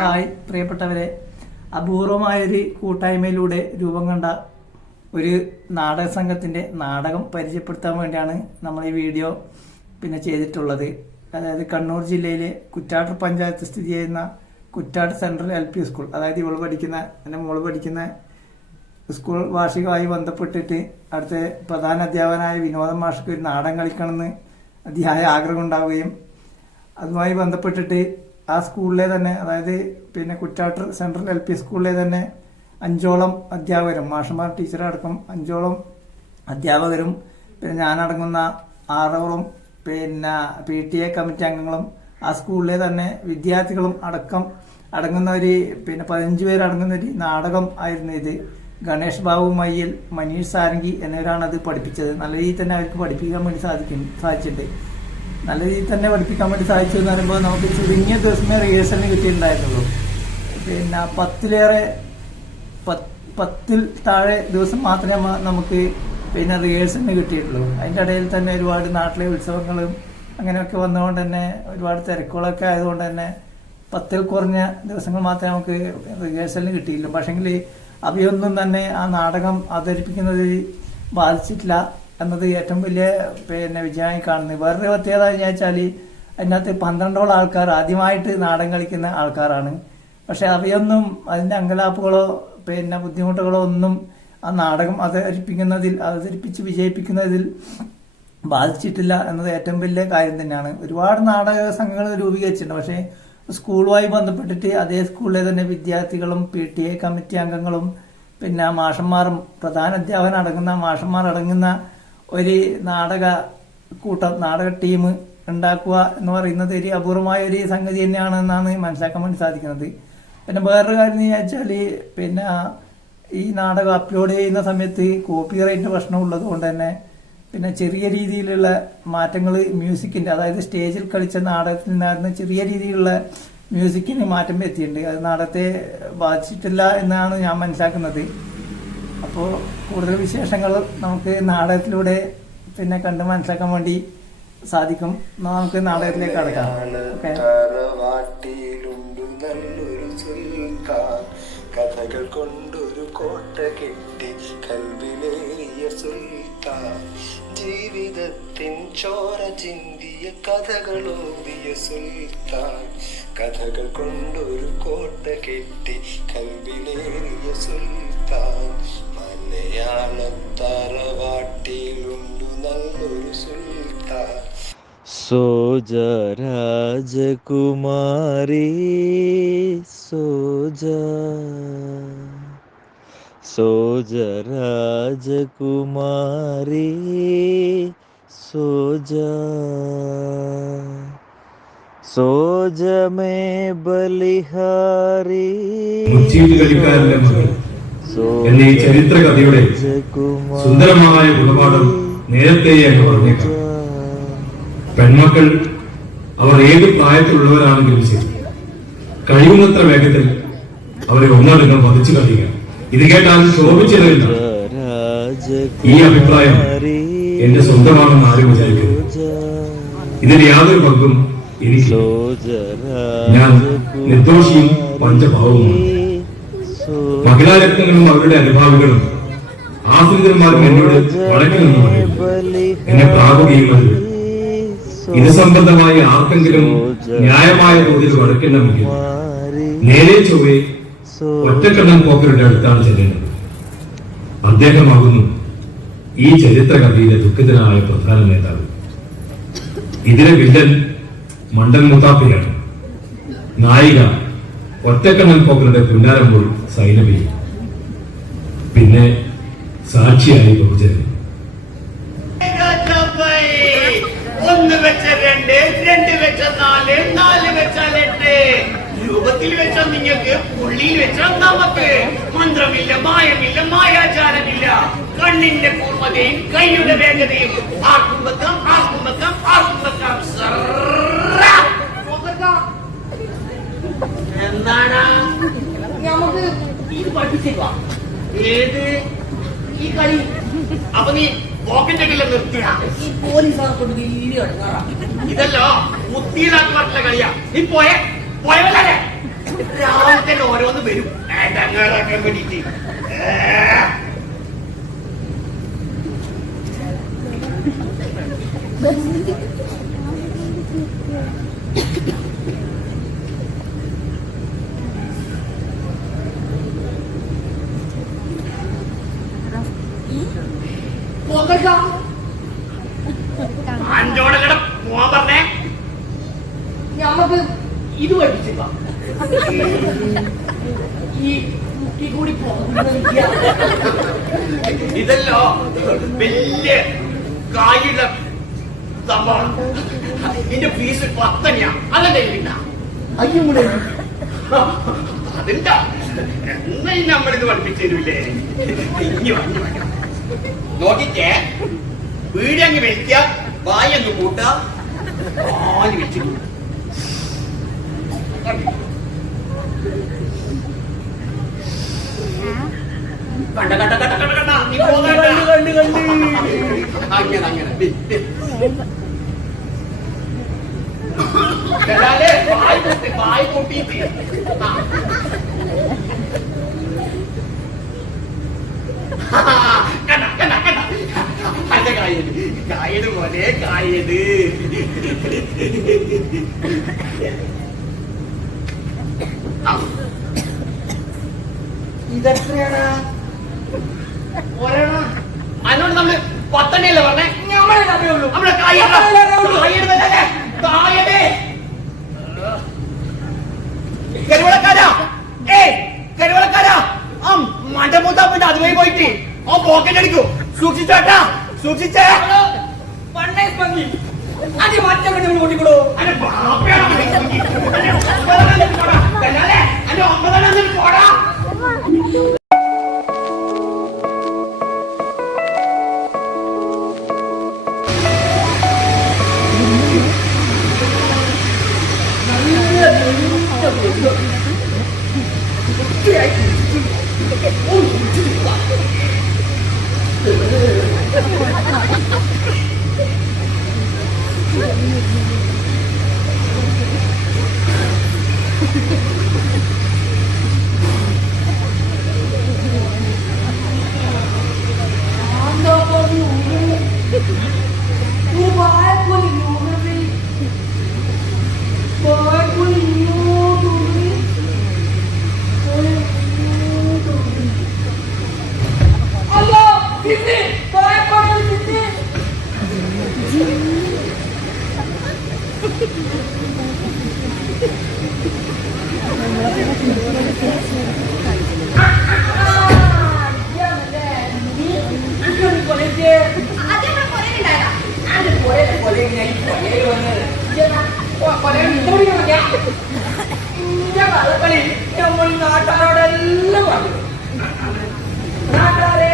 Hi പ്രിയപ്പെട്ടവരെ, അപൂർവമായൊരു കൂട്ടായ്മയിലൂടെ രൂപം കൊണ്ട ഒരു നാടക സംഘത്തിൻ്റെ നാടകം പരിചയപ്പെടുത്താൻ വേണ്ടിയാണ് നമ്മൾ ഈ വീഡിയോ ചെയ്തിട്ടുള്ളത്. അതായത് കണ്ണൂർ ജില്ലയിലെ കുറ്റാട്ട് പഞ്ചായത്ത് സ്ഥിതി ചെയ്യുന്ന കുറ്റാട്ട് സെൻട്രൽ LP സ്കൂൾ, അതായത് എൻ്റെ മോള് പഠിക്കുന്ന സ്കൂൾ വാർഷികമായി ബന്ധപ്പെട്ടിട്ട് അടുത്ത പ്രധാന അധ്യാപകനായ വിനോദ മാഷ്ക്ക് ഒരു നാടകം കളിക്കണമെന്ന് അതിയായ ആഗ്രഹം ഉണ്ടാവുകയും അതുമായി ബന്ധപ്പെട്ടിട്ട് ആ സ്കൂളിലെ തന്നെ, അതായത് കുറ്റാട്ട് സെൻട്രൽ LP സ്കൂളിലെ തന്നെ 5ഓളം അധ്യാപകരും, മാഷന്മാർ ടീച്ചറടക്കം 5ഓളം അധ്യാപകരും ഞാനടങ്ങുന്ന 6ഓളം PTA കമ്മിറ്റി അംഗങ്ങളും ആ സ്കൂളിലെ തന്നെ വിദ്യാർത്ഥികളും അടങ്ങുന്ന ഒരു 15 പേരടങ്ങുന്ന ഒരു നാടകം ആയിരുന്നു ഇത്. ഗണേഷ് ബാബു മയ്യൽ, മനീഷ് സാരംഗി എന്നിവരാണ് അത് പഠിപ്പിച്ചത്. നല്ല രീതിയിൽ തന്നെ അവർക്ക് പഠിപ്പിക്കാൻ വേണ്ടി സാധിച്ചിട്ടുണ്ട്. നല്ല രീതിയിൽ തന്നെ പഠിപ്പിക്കാൻ വേണ്ടി സാധിച്ചതെന്ന് പറയുമ്പോൾ നമുക്ക് ചുരുങ്ങിയ ദിവസമേ റിഹേഴ്സലിന് കിട്ടിയിട്ടുണ്ടായിരുന്നുള്ളൂ. 10ൽ താഴെ ദിവസം മാത്രമേ നമുക്ക് റിഹേഴ്സലിന് കിട്ടിയിട്ടുള്ളൂ. അതിൻ്റെ ഇടയിൽ തന്നെ ഒരുപാട് നാട്ടിലെ ഉത്സവങ്ങളും അങ്ങനെയൊക്കെ വന്നുകൊണ്ട് തന്നെ ഒരുപാട് തിരക്കുകളൊക്കെ ആയതുകൊണ്ട് തന്നെ 10ൽ കുറഞ്ഞ ദിവസങ്ങൾ മാത്രമേ നമുക്ക് റിഹേഴ്സലിന് കിട്ടിയില്ല. പക്ഷെങ്കിൽ അവയൊന്നും തന്നെ ആ നാടകം അവതരിപ്പിക്കുന്നതിൽ ബാധിച്ചിട്ടില്ല എന്നത് ഏറ്റവും വലിയ വിജയമായി കാണുന്നത്. വേറൊരു പ്രത്യേകത എന്ന് വെച്ചാൽ അതിനകത്ത് 12ഓളം ആൾക്കാർ ആദ്യമായിട്ട് നാടകം കളിക്കുന്ന ആൾക്കാരാണ്. പക്ഷെ അവയൊന്നും അതിൻ്റെ അങ്കലാപ്പുകളോ ബുദ്ധിമുട്ടുകളോ ഒന്നും ആ നാടകം അവതരിപ്പിച്ച് വിജയിപ്പിക്കുന്നതിൽ ബാധിച്ചിട്ടില്ല എന്നത് ഏറ്റവും വലിയ കാര്യം തന്നെയാണ്. ഒരുപാട് നാടക സംഘങ്ങൾ രൂപീകരിച്ചിട്ടുണ്ട്. പക്ഷേ സ്കൂളുമായി ബന്ധപ്പെട്ടിട്ട് അതേ സ്കൂളിലെ തന്നെ വിദ്യാർത്ഥികളും PTA കമ്മിറ്റി അംഗങ്ങളും മാഷന്മാരും പ്രധാന അധ്യാപകൻ അടങ്ങുന്ന മാഷന്മാർ അടങ്ങുന്ന ഒരു നാടക ടീം ഉണ്ടാക്കുക എന്ന് പറയുന്നത് ഒരു അപൂർവമായ ഒരു സംഗതി തന്നെയാണെന്നാണ് മനസ്സിലാക്കാൻ വേണ്ടി സാധിക്കുന്നത്. വേറൊരു കാര്യം എന്ന് വെച്ചാൽ ഈ നാടകം അപ്ലോഡ് ചെയ്യുന്ന സമയത്ത് കോപ്പിറൈറ്റ് പ്രശ്നം ഉള്ളത് കൊണ്ട് തന്നെ ചെറിയ രീതിയിലുള്ള മാറ്റങ്ങൾ മ്യൂസിക്കിന്റെ, അതായത് സ്റ്റേജിൽ കളിച്ച നാടകത്തിൽ നിന്നായിരുന്നു ചെറിയ രീതിയിലുള്ള മ്യൂസിക്കിന് മാറ്റം വരുത്തിയിട്ടുണ്ട്. അത് നാടകത്തെ ബാധിച്ചിട്ടില്ല എന്നാണ് ഞാൻ മനസ്സിലാക്കുന്നത്. അപ്പോൾ കൂടുതൽ വിശേഷങ്ങൾ നമുക്ക് നാടകത്തിലൂടെ കണ്ട് മനസ്സിലാക്കാൻ വേണ്ടി സാധിക്കും. നമുക്ക് നാടകത്തിലേക്ക് കടക്കാം. കഥകൾ കൊണ്ടൊരു കോട്ട കെട്ടി കൽവിലേറിയ സുൽത്താൻ, ജീവിതത്തിൻ ചോര ചിന്തിയ കഥകളോതിയ സുൽത്താൻ, കഥകൾ കൊണ്ടൊരു കോട്ട കെട്ടി കൽവിലേറിയ സുൽത്താൻ, മലയാളത്തറവാട്ടിലുണ്ടു നല്ലൊരു സുൽത്താൻ. സോജ രാജകുമാരി സോജ, സോജ രാജകുമാരി സോജ, സോജ മേ ബലിഹാരി എന്നീ ചരിത്ര കഥയുടെ സുന്ദരമായ ഗുണപാഠം നേരത്തെ അങ്ങ് പറഞ്ഞേക്കാം. പെൺമക്കൾ അവർ ഏത് പ്രായത്തിലുള്ളവരാണെങ്കിലും ശരി, കഴിയുന്നത്ര വേഗത്തിൽ അവരെ ഒന്നടങ്കം വധിച്ചു കളിക്കുക. ഇത് കേട്ടാൽ ശോഭിച്ചതില്ല. ഈ അഭിപ്രായം എന്റെ സ്വന്തമാണെന്ന് ആരും വിചാരിക്കുന്നു. ഇതിന് യാതൊരു പങ്കും എനിക്ക്. ഞാൻ നിർദോഷിയും പഞ്ചഭാവവുമാണ്. മഹിളാരത്നങ്ങളും അവരുടെ അനുഭാവികളും ആശ്രിതന്മാരും എന്നോട് വഴക്കി നിന്ന് പറയുന്നു, എന്നെ പ്രാപകീയമല്ല. ഇത് സംബന്ധമായി ആർക്കെങ്കിലും ന്യായമായ തോതിൽ വഴക്കണമെങ്കിൽ നേരെ ചൊവ്വേ ഒറ്റക്കണ്ണൻ പോക്കറുടെ അടുത്താണ് ചെല്ലേണ്ടത്. അദ്ദേഹമാകുന്നു ഈ ചരിത്ര കഥയിലെ ദുഃഖിതനായ പ്രധാന നേതാവ്. ഇതിലെ വില്ലൻ മണ്ടൻ മുത്താപ്പയാണ്. നായിക ഒറ്റക്കണ്ണൻ പോക്കറുടെ പുന്നാരമ്പോൾ സൈനബിയും, പിന്നെ സാക്ഷിയായി ബഹുജനൻ. 1 വെച്ച 2, 2 വെച്ച 4, 4 വെച്ച 8, രൂപത്തിൽ വെച്ച നിങ്ങൾക്ക്, പുള്ളിയിൽ വെച്ച നമുക്ക്. മന്ത്രമില്ല, മായമില്ല, മായാചാരമില്ല. കണ്ണിന്റെ കൂർമ്മതയും കൈയുടെ വേഗതയും. ആർക്കും വെക്കാം, ആർക്കും വെക്കാം, ആർക്കും വെക്കാം. എന്താണ് നമുക്ക് ഇത് പഠിപ്പിച്ചേക്കുക? ഏത് ഈ കളി? അപ്പൊ നീ പോക്കറ്റൊക്കെ നിർത്തുക. ഈ പോലീസുകാർ കൊണ്ട് ഇതല്ലോ മുത്തിയിലാക്കി പറഞ്ഞ കളിയാ. നീ പോയല്ലേ? രാവിലെ തന്നെ ഓരോന്ന് വരും ഏട്ടങ്ങളൊക്കെ വേണ്ടിട്ട്. അഞ്ചോടങ്ങടെ പോവാൻ പറഞ്ഞേ. ഞമ്മക്ക് ഇത് പഠിച്ചില്ല ഈ കുട്ടി കൂടി ഇതല്ലോ വലിയ കായുള്ള സംഭവം. ഇതിന്റെ ഫീസ് 10 അതല്ലേ പിന്നെ അയ്യൂടെ അതിന്റെ എന്നാ നമ്മളിത് പഠിപ്പിച്ചു തരൂലേ. നോക്കിക്കേ, വീടങ്ങ് വെച്ച വായങ്ങ് കൂട്ട പാല് വെച്ചു കണ്ട കണ്ട കണ്ട കണ്ട കണ്ട അങ്ങനെ അങ്ങനെ വായ കൂട്ടിയിട്ട് കണ്ട കണ്ട കണ്ട അന്റെ കായത് കായത് പോലെ കായത്. ഇതെത്രയാണ് ഒരെണ്ണം? അതിനോട് നമ്മള് 10 പറഞ്ഞേ. നമ്മളെ കരുവളക്കാരാ കരുവളക്കാരാ മണ്ടമൂത്താപ്പിന്റെ അതുവഴി പോയിട്ട് ആ പോക്കറ്റ് അടിക്കൂ. സൂക്ഷിച്ചോട്ടാ സൂക്ഷിച്ചേ. അത് മാറ്റം ഓടിക്കോളൂ. അല്ലെ അല്ലെ 9 പോടാ. നാട്ടാരോടെല്ലാം പറഞ്ഞു. നാട്ടാരെ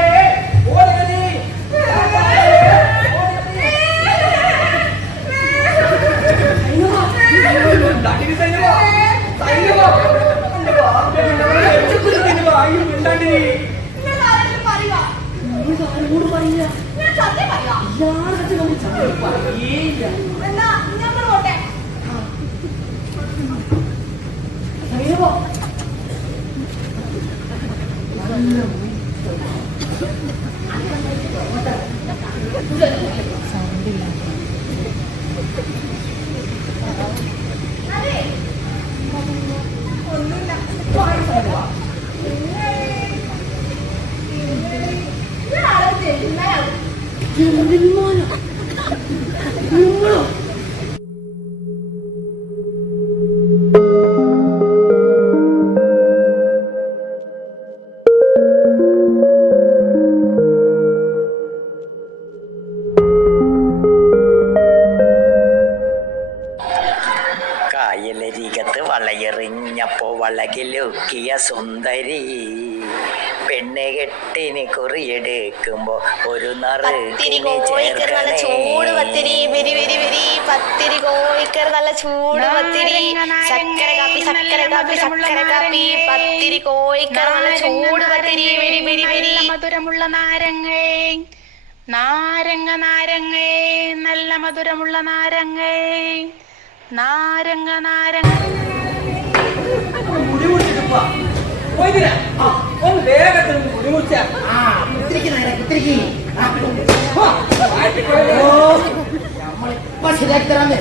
കായലരികത്ത് വളയെറിഞ്ഞപ്പോ വളകിലുക്കിയ സുന്ദരി പെണ്ണ് കെട്ടിന് കുറിയെടുക്കുമ്പോ ഒരു പത്തിരി കോഴിക്കറി നല്ല ചൂട് പത്തിരി വെരി വെരി വെരി പത്തിരി കോഴിക്കറി നല്ല ചൂട് പത്തിരി ശർക്കര കാപ്പി ശർക്കര കാപ്പി ശർക്കര കാപ്പി പത്തിരി കോഴിക്കറി നല്ല ചൂട് പത്തിരി വെരി വെരി വെരി മധുരമുള്ള നാരങ്ങ നാരങ്ങ നാരങ്ങ നല്ല മധുരമുള്ള നാരങ്ങ നാരങ്ങ നാരങ്ങ ഒന്ന് വേഗത്തിൽ കുടിമുച്ച ശരിയാക്കി തരാമേ.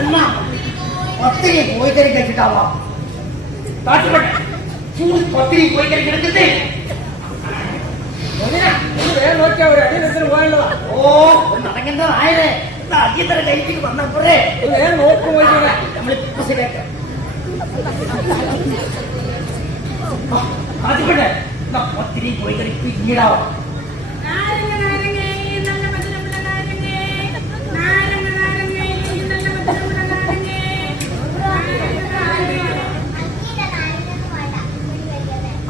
എന്നാ ഒത്തിരി കോഴിക്കറി കഴിച്ചിട്ടാവാം. ഒത്തിരി കോഴിക്കറി കിടക്കട്ടെ. നോക്കിയാ ഒരു അടിയന്തരം പോകേണ്ടതാ. ഓ നടക്കേണ്ടതായേ അടിയന്തര കഴിച്ചിട്ട് വന്നപ്പോഴേ നോക്കുമോ നമ്മളിപ്പോ ശരിയാക്കാം. ആദ്യപ്പെട്ടെ ഒത്തിരി കോഴിക്കറി പിന്നീടാവാം.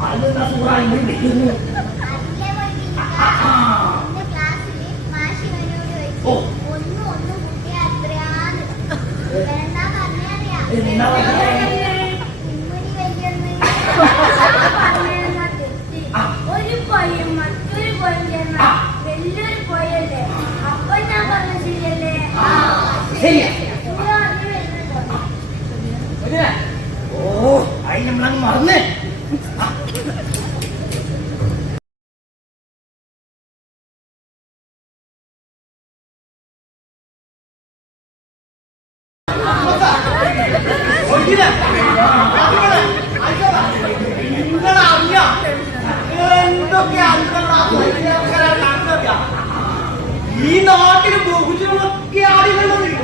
അതെന്താ സൂറായി വെക്കുന്നു. ഓ ഒരു പോയും മറ്റൊരു പോയും ചേർന്ന വലിയൊരു പോയല്ലേ. അപ്പൊ ഞാൻ പറഞ്ഞ ശരിയല്ലേ? ഓ അത് നമ്മളങ്ങ് മറന്നേ. ഈ നാട്ടില് ബഹുജനമൊക്കെ ആളുകളുള്ളത്.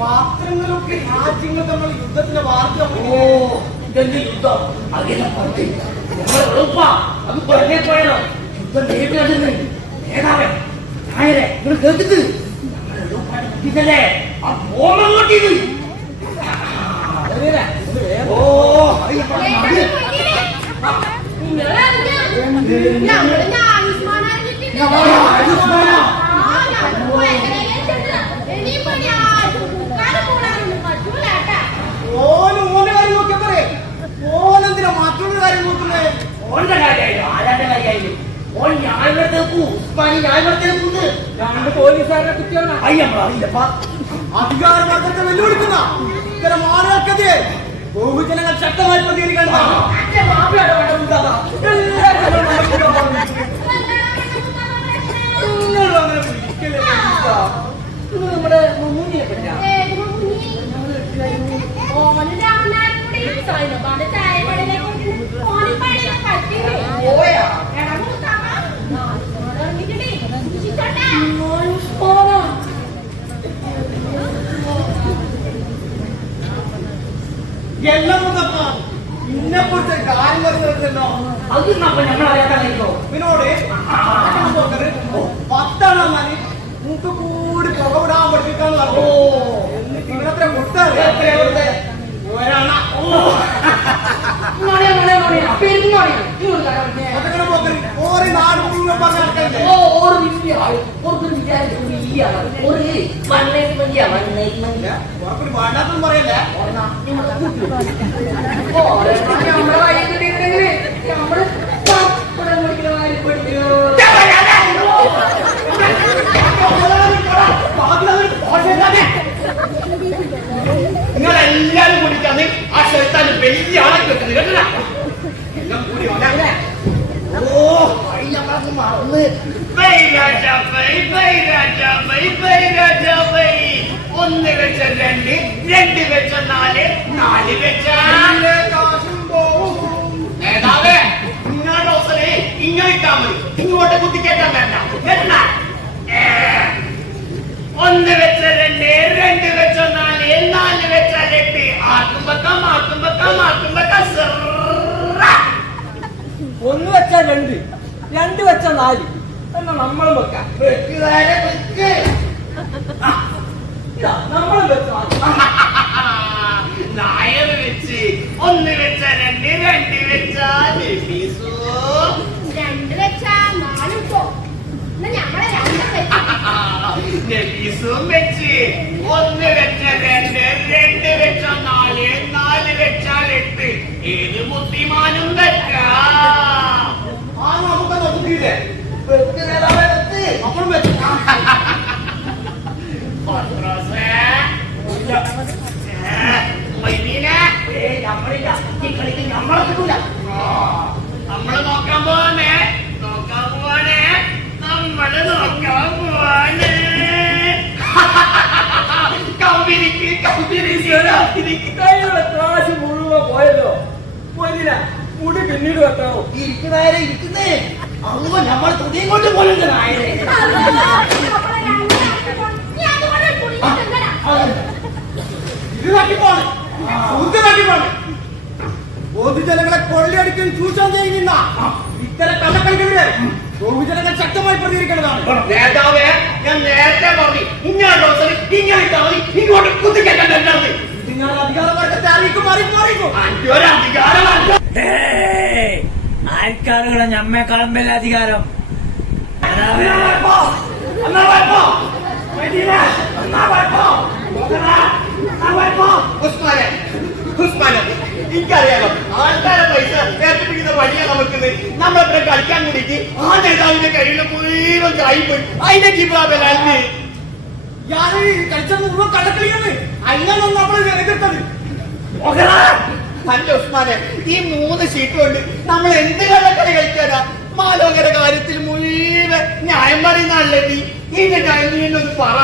പാത്രങ്ങളൊക്കെ രാജ്യങ്ങൾ തമ്മിൽ യുദ്ധത്തിന്റെ വാർത്ത. ഓ ഇതെന്ത് യുദ്ധം? അഖിലപ്പുറത്ത് അത് പറഞ്ഞേ പോയാലോ യുദ്ധം നേരിടുന്നത് നേതാവേ നായരെ നിങ്ങൾ കേട്ടിട്ട് ഇതല്ലേ ആ ബോംബം കൊട്ടിയത്. ഓ ഓന്റെ കാര്യം നോക്കിയാ പറയേ. ഓനെന്തിനാ മറ്റുള്ള കാര്യം നോക്കുന്നേ? ഓന്റെ കാര്യമായാലും ആരാന്റെ കാര്യമായാലും ഓൻ ന്യായപ്പെടുത്തേക്കൂ. ഉസ്മാനി ന്യായപ്പെടുത്തേക്കൂന്ന് രണ്ട് പോലീസുകാരുടെ കുട്ടിയാണ്. അയ്യപ്പ അധികാരവർഗത്തെ വെല്ലുവിളിക്കുന്ന ഇത്തരം ആളുകൾക്കെതിരെ ബഹുജനങ്ങൾ ശക്തമായി പ്രതികരിക്കണം. നമ്മുടെ മുന്നിനെ പറ്റാ എല്ലാം ഇന്നെക്കുറിച്ച് കാര്യങ്ങൾ കേട്ടല്ലോ. അത് ഞമ്മളറിയാത്തോ പിന്നോട് 10 മൂക്ക് കൂടി പുക വിടാൻ പഠിപ്പിക്കാന്ന് പറഞ്ഞു. എന്നിട്ട് ഇവരത്ര കൊടുത്തത് ഒരാണ. അതൊക്കെ പോക്കറി ഓരോ നാട് മുഴുവൻ പറഞ്ഞ വേണ്ടാത്തൊന്നും പറയല്ലേ. നിങ്ങളെല്ലാരും കൂടിക്കാന്ന് ആ ശൈത്താന് വലിയ ആളെ വെക്കുന്നത് കേട്ടില്ല. എല്ലാം കൂടി ഓ മറന്ന് ഒന്ന് വെച്ച 2, 2 വെച്ച 4, 4 വെച്ച നേതാവേ നിങ്ങളുടെ ഓസനെ ഇങ്ങോട്ടാ മതി. ഇങ്ങോട്ട് കുത്തിക്കേറ്റാൻ വേണ്ട. ഒന്ന് വെച്ച 2, 2 വെച്ച 4, 4 വെച്ച 8 ആക്കുമ്പക്കം. ഒന്ന് വെച്ചാ 2, 2 വെച്ചാ 4 എന്നാ നമ്മളും വെക്കാം. നമ്മളും വെച്ചാ നായർ വെച്ച് 1 വെച്ച 2, 2 വെച്ചാൽ ടോയ്സും വെച്ച് 1 വെച്ച 2, 2 വെച്ച 4, 4 വെച്ചാൽ 8. ഏത് ബുദ്ധിമാനും വെക്കാം. ആ നമുക്ക് നോക്കിയില്ലേ അപ്പം വെച്ചു നമ്മള് നോക്കാൻ പോവാനേ നമ്മള് നോക്കാൻ പോവാനേ കാശ് മുഴുവൻ പോയല്ലോ പോയില്ല മുടി പിന്നീട് വെക്കാവോ ഇരിക്കുന്നേ അങ്ങോ നമ്മൾ തുണിയും കൊണ്ട് പോലുണ്ട് നായരെ ഇത് തട്ടിപ്പോണ് തട്ടിപ്പോണ് പൊതുജനങ്ങളെ കൊള്ളയടിക്കും ചൂഷണം ചെയ്യുന്ന ഇത്തരം കള്ളക്കളികളിലെ പൊതുജനങ്ങൾ ശക്തമായി പ്രതികരിക്കേണ്ടതാണ്. നേതാവേ, ഞാൻ നേരത്തെ പറഞ്ഞു ഇങ്ങനെ ഇങ്ങോട്ട് കുത്തിക്കെട്ടേണ്ടത്. ഇത് ഞാൻ അധികാരവർഗത്തെ അറിയിക്കും അധികാരമല്ല. ആർക്കാരുടെ ഞമ്മേക്കാളും വലിയ അധികാരം എനിക്കറിയാലോ ആൾക്കാരെ പൈസ ഏർപ്പിക്കുന്ന വഴിയാ നമുക്കിത്. നമ്മളെത്ര കളിക്കാൻ കൂടിയിട്ട് ആ നേതാവിന്റെ കയ്യിൽ മുഴുവൻ കായിപ്പോയി. അതിന്റെ ജീവാബലാലിന് ഞാൻ കളിച്ചത് മുഴുവൻ കള്ളക്കളിയാണ്. അതിനാണ് നമ്മൾ എതിർത്തത്. അല്ല ഉസ്മാനെ, ഈ 3 ഷീറ്റ് കൊണ്ട് നമ്മൾ എന്ത് കള്ളക്കളി കളിക്കാനാ? മാലോകര കാര്യത്തിൽ മുഴുവൻ ന്യായം പറയുന്നല്ലേ നീ? ഇതിന്റെ കാര്യം നീ എന്നൊന്ന് പറ.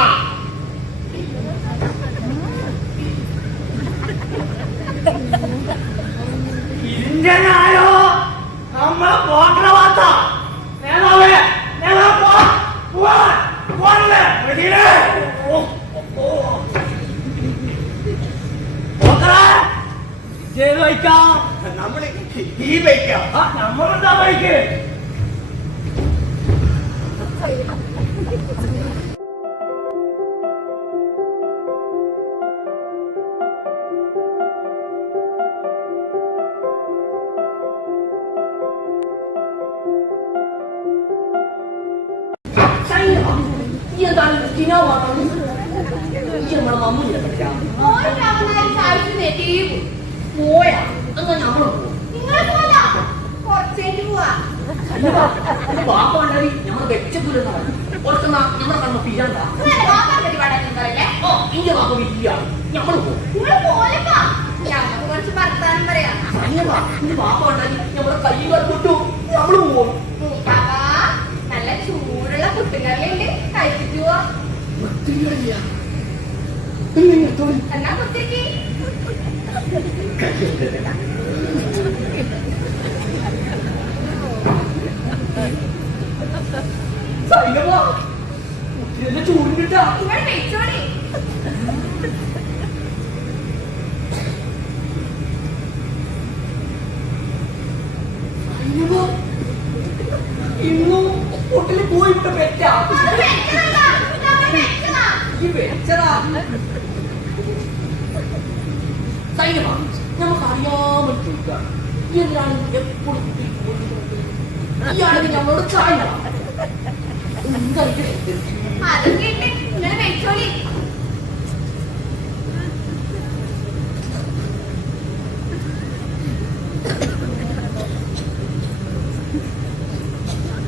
ഇന്ത്യനായോ നമ്മളെ പോക്കണ വാർത്ത നേതാവേ ചെയ്ത് വയ്ക്കാം. നമ്മള് ഈ ബൈക്കാ നമ്മളെന്താ ബൈക്ക് പോയാ അങ്ങനെ നമ്മള് പോകും. നിങ്ങൾ പോവാ കുറച്ചേക്ക് പോവാ. ബാപ്പാണ്ടായി നമ്മളെ വെച്ചപ്പൂരെന്നാണ് ഓർക്കുന്ന നമ്മളെ കണ്ണ പിഴണ്ട. ഇന്റെ ബാപ്പ വലിയ നമ്മള് പോകും. നിങ്ങൾ പോലക്കാ ഞങ്ങൾക്ക് കുറച്ച് വർത്താനം പറയാം. ബാപ്പ ഉണ്ടായി നമ്മളെ കൈ കണ്ടു നമ്മള് പോകും. നല്ല ചൂടുള്ള കുത്തുകറിലുണ്ട് കഴിച്ചിട്ട് പോവാ. എന്നാ കുത്തിരിക്കി ചൂടിട്ടാ നിങ്ങൾ വെച്ചോടി. ഇന്നും വീട്ടില് പോയിട്ട് വെച്ചാ ഈ വെച്ചതാ സൈന്യമാ നമുക്ക് അറിയാമെന്ന് ചോദിക്കാം. എന്താണ് എപ്പോഴും ഇയാളെ നമ്മളോട് ചായ അതൊക്കെ ഉണ്ട്. നിങ്ങൾ വെച്ചോടി.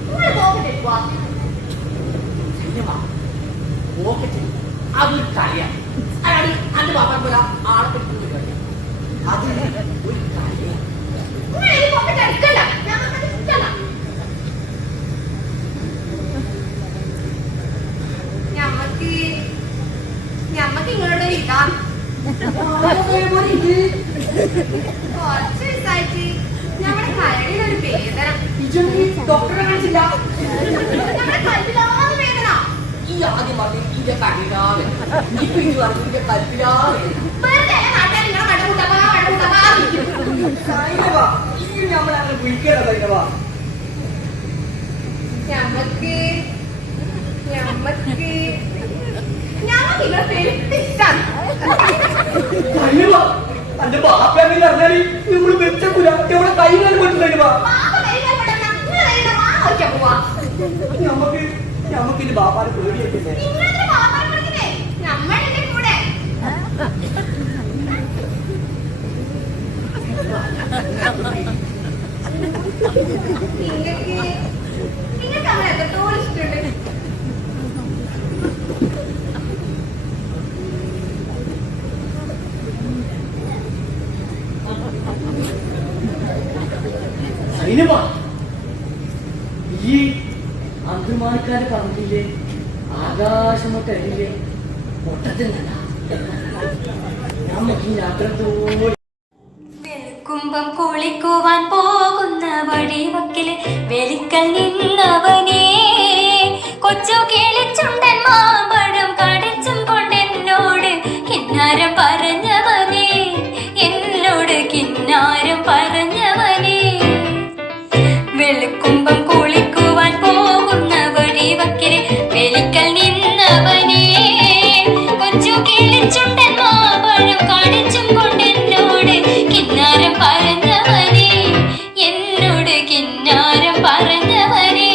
നിങ്ങൾ പോകട്ടെ പോവാ. അതൊരു കളിയാണ്. അയാൾ അന്റെ ബാബാൻ പോലെ ആളെ പറ്റുന്ന കളിയാണ്. അത് ഒരു കളിയാണ്. നിങ്ങൾ ഈ പോക്കറ്റ് എടുക്കല്ല. ഞങ്ങൾക്ക് ഇഷ്ടമല്ല. ഞമ്മക്ക് നിങ്ങളുടെ ഒരു ഇതാണ് കുറച്ച് ദിവസമായിട്ട് ഞങ്ങളുടെ കരളിലൊരു വേദന. ഡോക്ടറെ കാണിച്ചില്ല. ഞങ്ങളുടെ കൽപ്പിലാതെ വേദന. ഈ ആദ്യം പറഞ്ഞു ഇതിന്റെ കടിലാവേ ഇപ്പൊ ഇത് പറഞ്ഞു ഇതിന്റെ കൽപ്പിലാവേ വെറുതെ നാട്ടിൽ നിങ്ങളെ വടകൂട്ടപ്പാ നമ്മളങ്ങനെ വിളിക്കണ ഞമ്മക്ക് നിങ്ങളെ പേര് ഇഷ്ടമാണ്. അന്റെ ബാപ്പ അറിഞ്ഞാല് നമ്മള് വെച്ചൂല എവിടെ കൈകാലം പറ്റുന്ന നമുക്ക് ഇനി ബാപ്പാനെ പേടിയിട്ടില്ലേ? നിങ്ങൾക്ക് അങ്ങനെ എത്രത്തോളം ഇഷ്ടമുണ്ട്? സൈനബ, ഈ അന്തുമാർക്കാര് പറഞ്ഞില്ലേ ആകാശമൊക്കെ അടിയില്ലേ പൊട്ടത്തിൽ നിന്നാ നമുക്ക് ഈ യാത്രത്തോടെ വെളുക്കുമ്പം കുളിക്കുവാൻ പോകുന്ന വഴിവക്കില് വെലിക്കൽ നിന്നവനേ കൊച്ചു കിളിച്ചുണ്ടൻ മാമ്പഴം കടിച്ചും കൊണ്ടെന്നോട് കിന്നാരം പറഞ്ഞവനേ, എന്നോട് കിന്നാരം പറഞ്ഞവനേ. വെളുക്കുമ്പം കുളിക്കുവാൻ പോകുന്ന വഴിവക്കില് വെലിക്കൽ നിന്നവനേ കൊച്ചു കിളിച്ചുണ്ടൻ മാമ്പഴം കടിച്ചും കൊണ്ടെന്നോട് കിന്നാരം പറഞ്ഞവനേ, എന്നോട് കിന്നാരം പറഞ്ഞവനേ.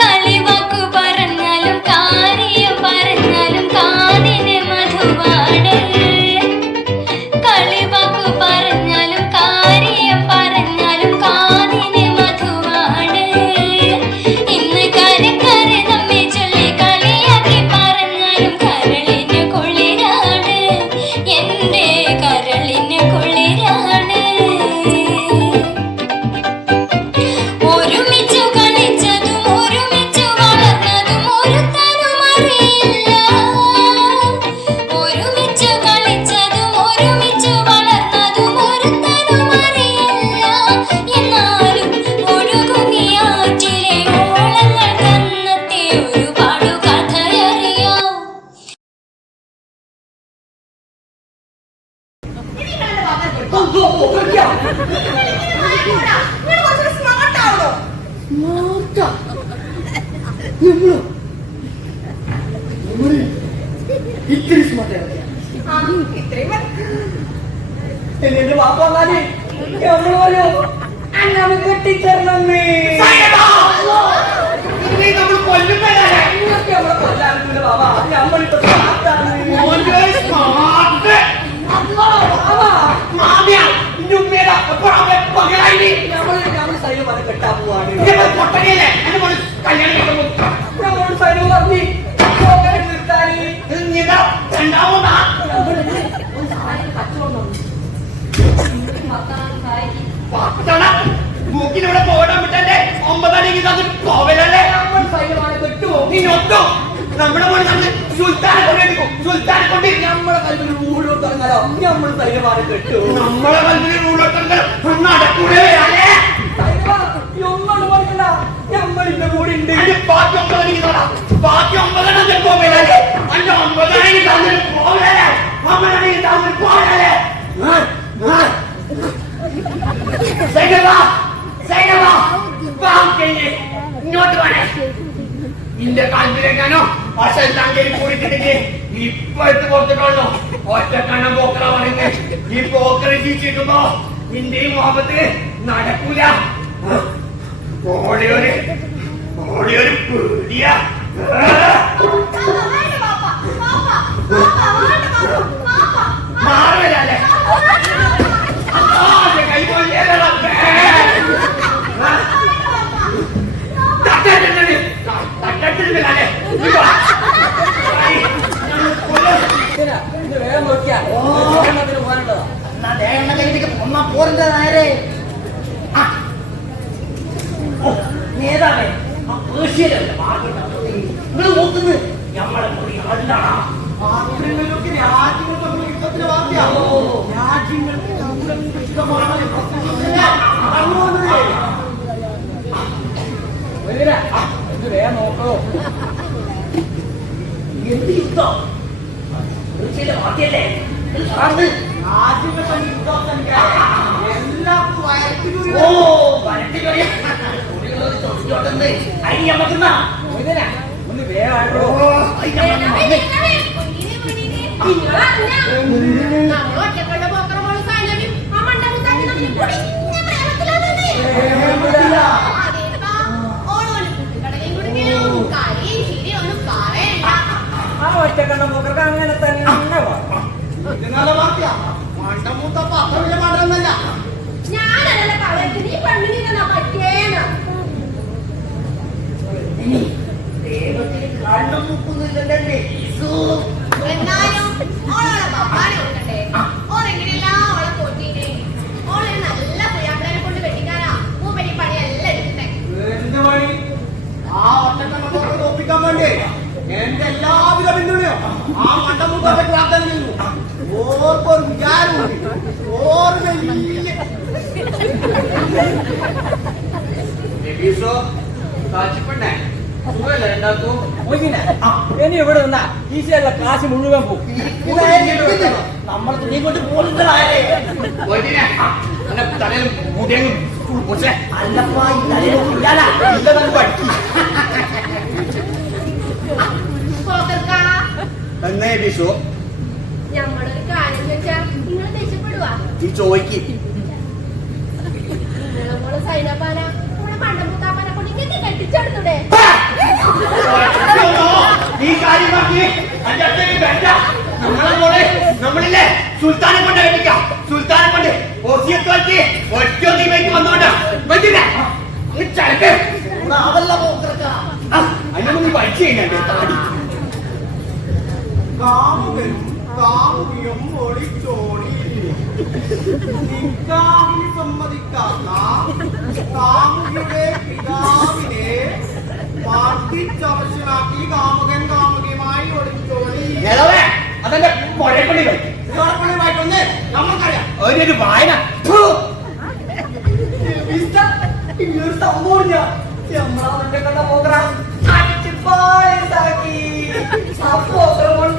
കളിവാക്കു പറഞ്ഞാലും കാര്യം പറഞ്ഞാലും കാതിന് മധുവാണ്. കളിവാക്കു പറഞ്ഞാലും കാര്യം പറഞ്ഞാലും കാതിന് മധുവാണ്. ഇന്ന് കരക്കരെ നമ്മെ ചൊല്ലി കളിയാക്കി പറഞ്ഞാലും കരളിന് കുളിരാണ്, എന്റെ കരളിന് കുളിരാണ്. ഒരുമിച്ചു കളിച്ചതും ഒരുമിച്ചു വളർന്നതും ഒരുത്തനും അറിയില്ല. ഒരുമിച്ചു കളിച്ചതും ഒരുമിച്ചു വളർന്നതും ഒരുത്തനും അറിയില്ല. എന്നാലും ഒഴുകുമിയാറ്റിലെ ഓളങ്ങൾ കന്നത്തെ ഒരുപാട് കഥയറിയാം. ഇത്തിരി സ്മാർട്ടാണ്. എന്റെ വാപ്പ വന്നാലേ നമ്മളോരോ അങ്ങനെ കെട്ടിച്ചേർന്നേ നമ്മൾ കൊല്ലുന്നതല്ലേ നമ്മളെ കൊല്ലാറുണ്ട് ബാബ. നമ്മളിപ്പോ സ്മാർട്ടാണ്. നമ്മൾ സൈഡ് പറഞ്ഞ് കെട്ടാൻ പോവാണ്. നമ്മൾ സൈഡ് പറഞ്ഞ് നിർത്താന് മൂക്കിലൂടെ പോകാൻ വിട്ടേ 9 പോവലല്ലേ നമ്മൾ സൈഡ് പറഞ്ഞ് കെട്ടുമോ? നീനൊട്ടോ നമ്മുടെ പോലെ നമ്മൾ സുൽത്താനെ കൊണ്ടെടുക്കും. സുൽത്താനെ കൊണ്ട് നമ്മളെ കൽപ്പിൽ ഊഴോ തുടങ്ങാലോ. നമ്മൾ സൈഡ് പറഞ്ഞ് കെട്ടുമോ? നമ്മളെ കൽപ്പിൽ ഉള്ളോട്ടെങ്കിലും നടക്കൂലേ ഒന്നും പറയണ്ട, നമ്മളിന്റെ കൂടെ ഉണ്ട്. ബാക്കി 9 എനിക്ക് തരാം. ബാക്കി 9 പോവലല്ലേ അന്റെ 9 എനിക്ക് തന്നിട്ട് പോവലല്ലേ 9 എനിക്ക് തന്നിട്ട് പോവലല്ലേ ഇങ്ങോട്ട് വേണേ ഇന്റെ കാൽപ്പിലേക്കാനോ പക്ഷെ തങ്കയിൽ കൂടിക്കിട്ടേ ഇപ്പൊ എടുത്ത് കൊടുത്തിട്ടുള്ളൂ. ഒറ്റക്കണ്ണം പോക്കറ പറയുന്നത് ഈ പോക്കറി ജീവിച്ചിരിക്കുമ്പോ നിന്റെ ഈ മുഹബത്ത് നടക്കൂല. ഓടിയൊരു പേടിയാ. മാറല്ലേ കൈ കൊല്ലേറെ വേഗം നോക്കിയാ പോകാനുള്ളതാ. ഒന്നാ പോരണ്ട നേരെ നേതാവേ നിങ്ങൾ നോക്കുന്നത് നമ്മളെ കൂടി ആളിലാണോ? രാജ്യങ്ങൾക്ക് രാജ്യങ്ങൾ തമ്മിൽ യുദ്ധത്തിന് വാർത്തയാ. രാജ്യങ്ങൾക്ക് വേഗം നോക്കോ. എന്ത് യുദ്ധം? ചില വാർത്തയല്ലേ രാജ്യങ്ങൾ തമ്മിൽ യുദ്ധം എല്ലാവർക്കും വയറ്റിലൂടെ അരി അമ്മക്കുന്ന ഒന്ന് വേഗം ആയിട്ടോ. ഒറ്റക്കൊണ്ട പോക്കറ പോലെ സാധനം ആ മണ്ടത്തിൽ തട്ടി നമ്മൾ കുടിഞ്ഞ പ്രേമത്തിലാണല്ലേ. ആ ഒറ്റക്കണ്ട പോക്കർക്ക് അങ്ങനെ തന്നെ എന്നാലും ഓളോളെ പപ്പാനെ കൊടുക്കട്ടെ. ഓളെങ്ങനെയെല്ലാം അവളെ പോറ്റീനെ. ഓളെ നല്ല പുയ്യാപ്പിളനെ കൊണ്ട് വെട്ടിക്കാനാ മൂപ്പരി പണിയെല്ലാം എടുക്കട്ടെ. എന്ത് പണി? ആ ഒറ്റ തോപ്പിക്കാൻ വേണ്ടി എന്റെ എല്ലാവിധ പിന്തുണയോ ആ മണ്ടമുഖത്തെ പ്രാർത്ഥന ചെയ്യുന്നു. ഓർക്കൊരു വിചാരമുണ്ട്. ഓർമ്മയില്ല. ഇനി ഇവിടെ നിന്നാ ഈസിയുള്ള കാശ് മുഴുവൻ പോകും. നമ്മൾ തുണി കൊണ്ട് പോകുന്നതായേ തലയിൽ മുടിയങ്ങ് അല്ലപ്പാ ഈ തലയിൽ ഇല്ലാതാ ഇല്ലതാണ് പഠിക്കും പോക്കർക്കാ, എന്നേ ബിഷു ഞമ്മളൊരു കാര്യം ചോദിച്ചാ നിങ്ങൾ ദേഷ്യപ്പെടുവാ? ഈ ചോയ്ക്ക് നമ്മള് സൈനപ്പാന നമ്മുടെ മണ്ടമുത്താപ്പാനെ കൊണ്ട് ഇങ്ങനെ കെട്ടിച്ചെടുത്തൂടെ? ഈ കാര്യം പറഞ്ഞ് അന്റെ അടുത്തേക്ക് വേണ്ട. നമ്മളെ മോളെ നമ്മളില്ലേ സുൽത്താനെ കൊണ്ട് കെട്ടിക്കാം. സുൽത്താനെ കൊണ്ട് ഓസിയത്തോറ്റി ഒറ്റ തീമയ്ക്ക് വന്നോണ്ടാ പറ്റില്ല. ചരക്ക് അതല്ല പോക്കർക്കാ അതിനൊന്നും നീ പഠിച്ചു കഴിഞ്ഞാൽ താടി കാമുകനും കാമുകിയും ഒളിച്ചോടി നിക്കാഹിന് സമ്മതിക്കാത്ത കാമുകിയുടെ പിതാവിനെ മർദ്ദിച്ചവശനാക്കി കാമുകൻ കാമുകിയുമായി ഒളിച്ചോടി. അതെന്റെ പൊരപ്പള്ളി വായിക്കൊന്ന് നമ്മൾക്കറിയാം. ഒരു വായന ഇങ്ങനൊരു സംഭവമില്ല. നമ്മളെ കണ്ട പോകറ അടിച്ചുപാളി ആ പോകറ കൊണ്ട്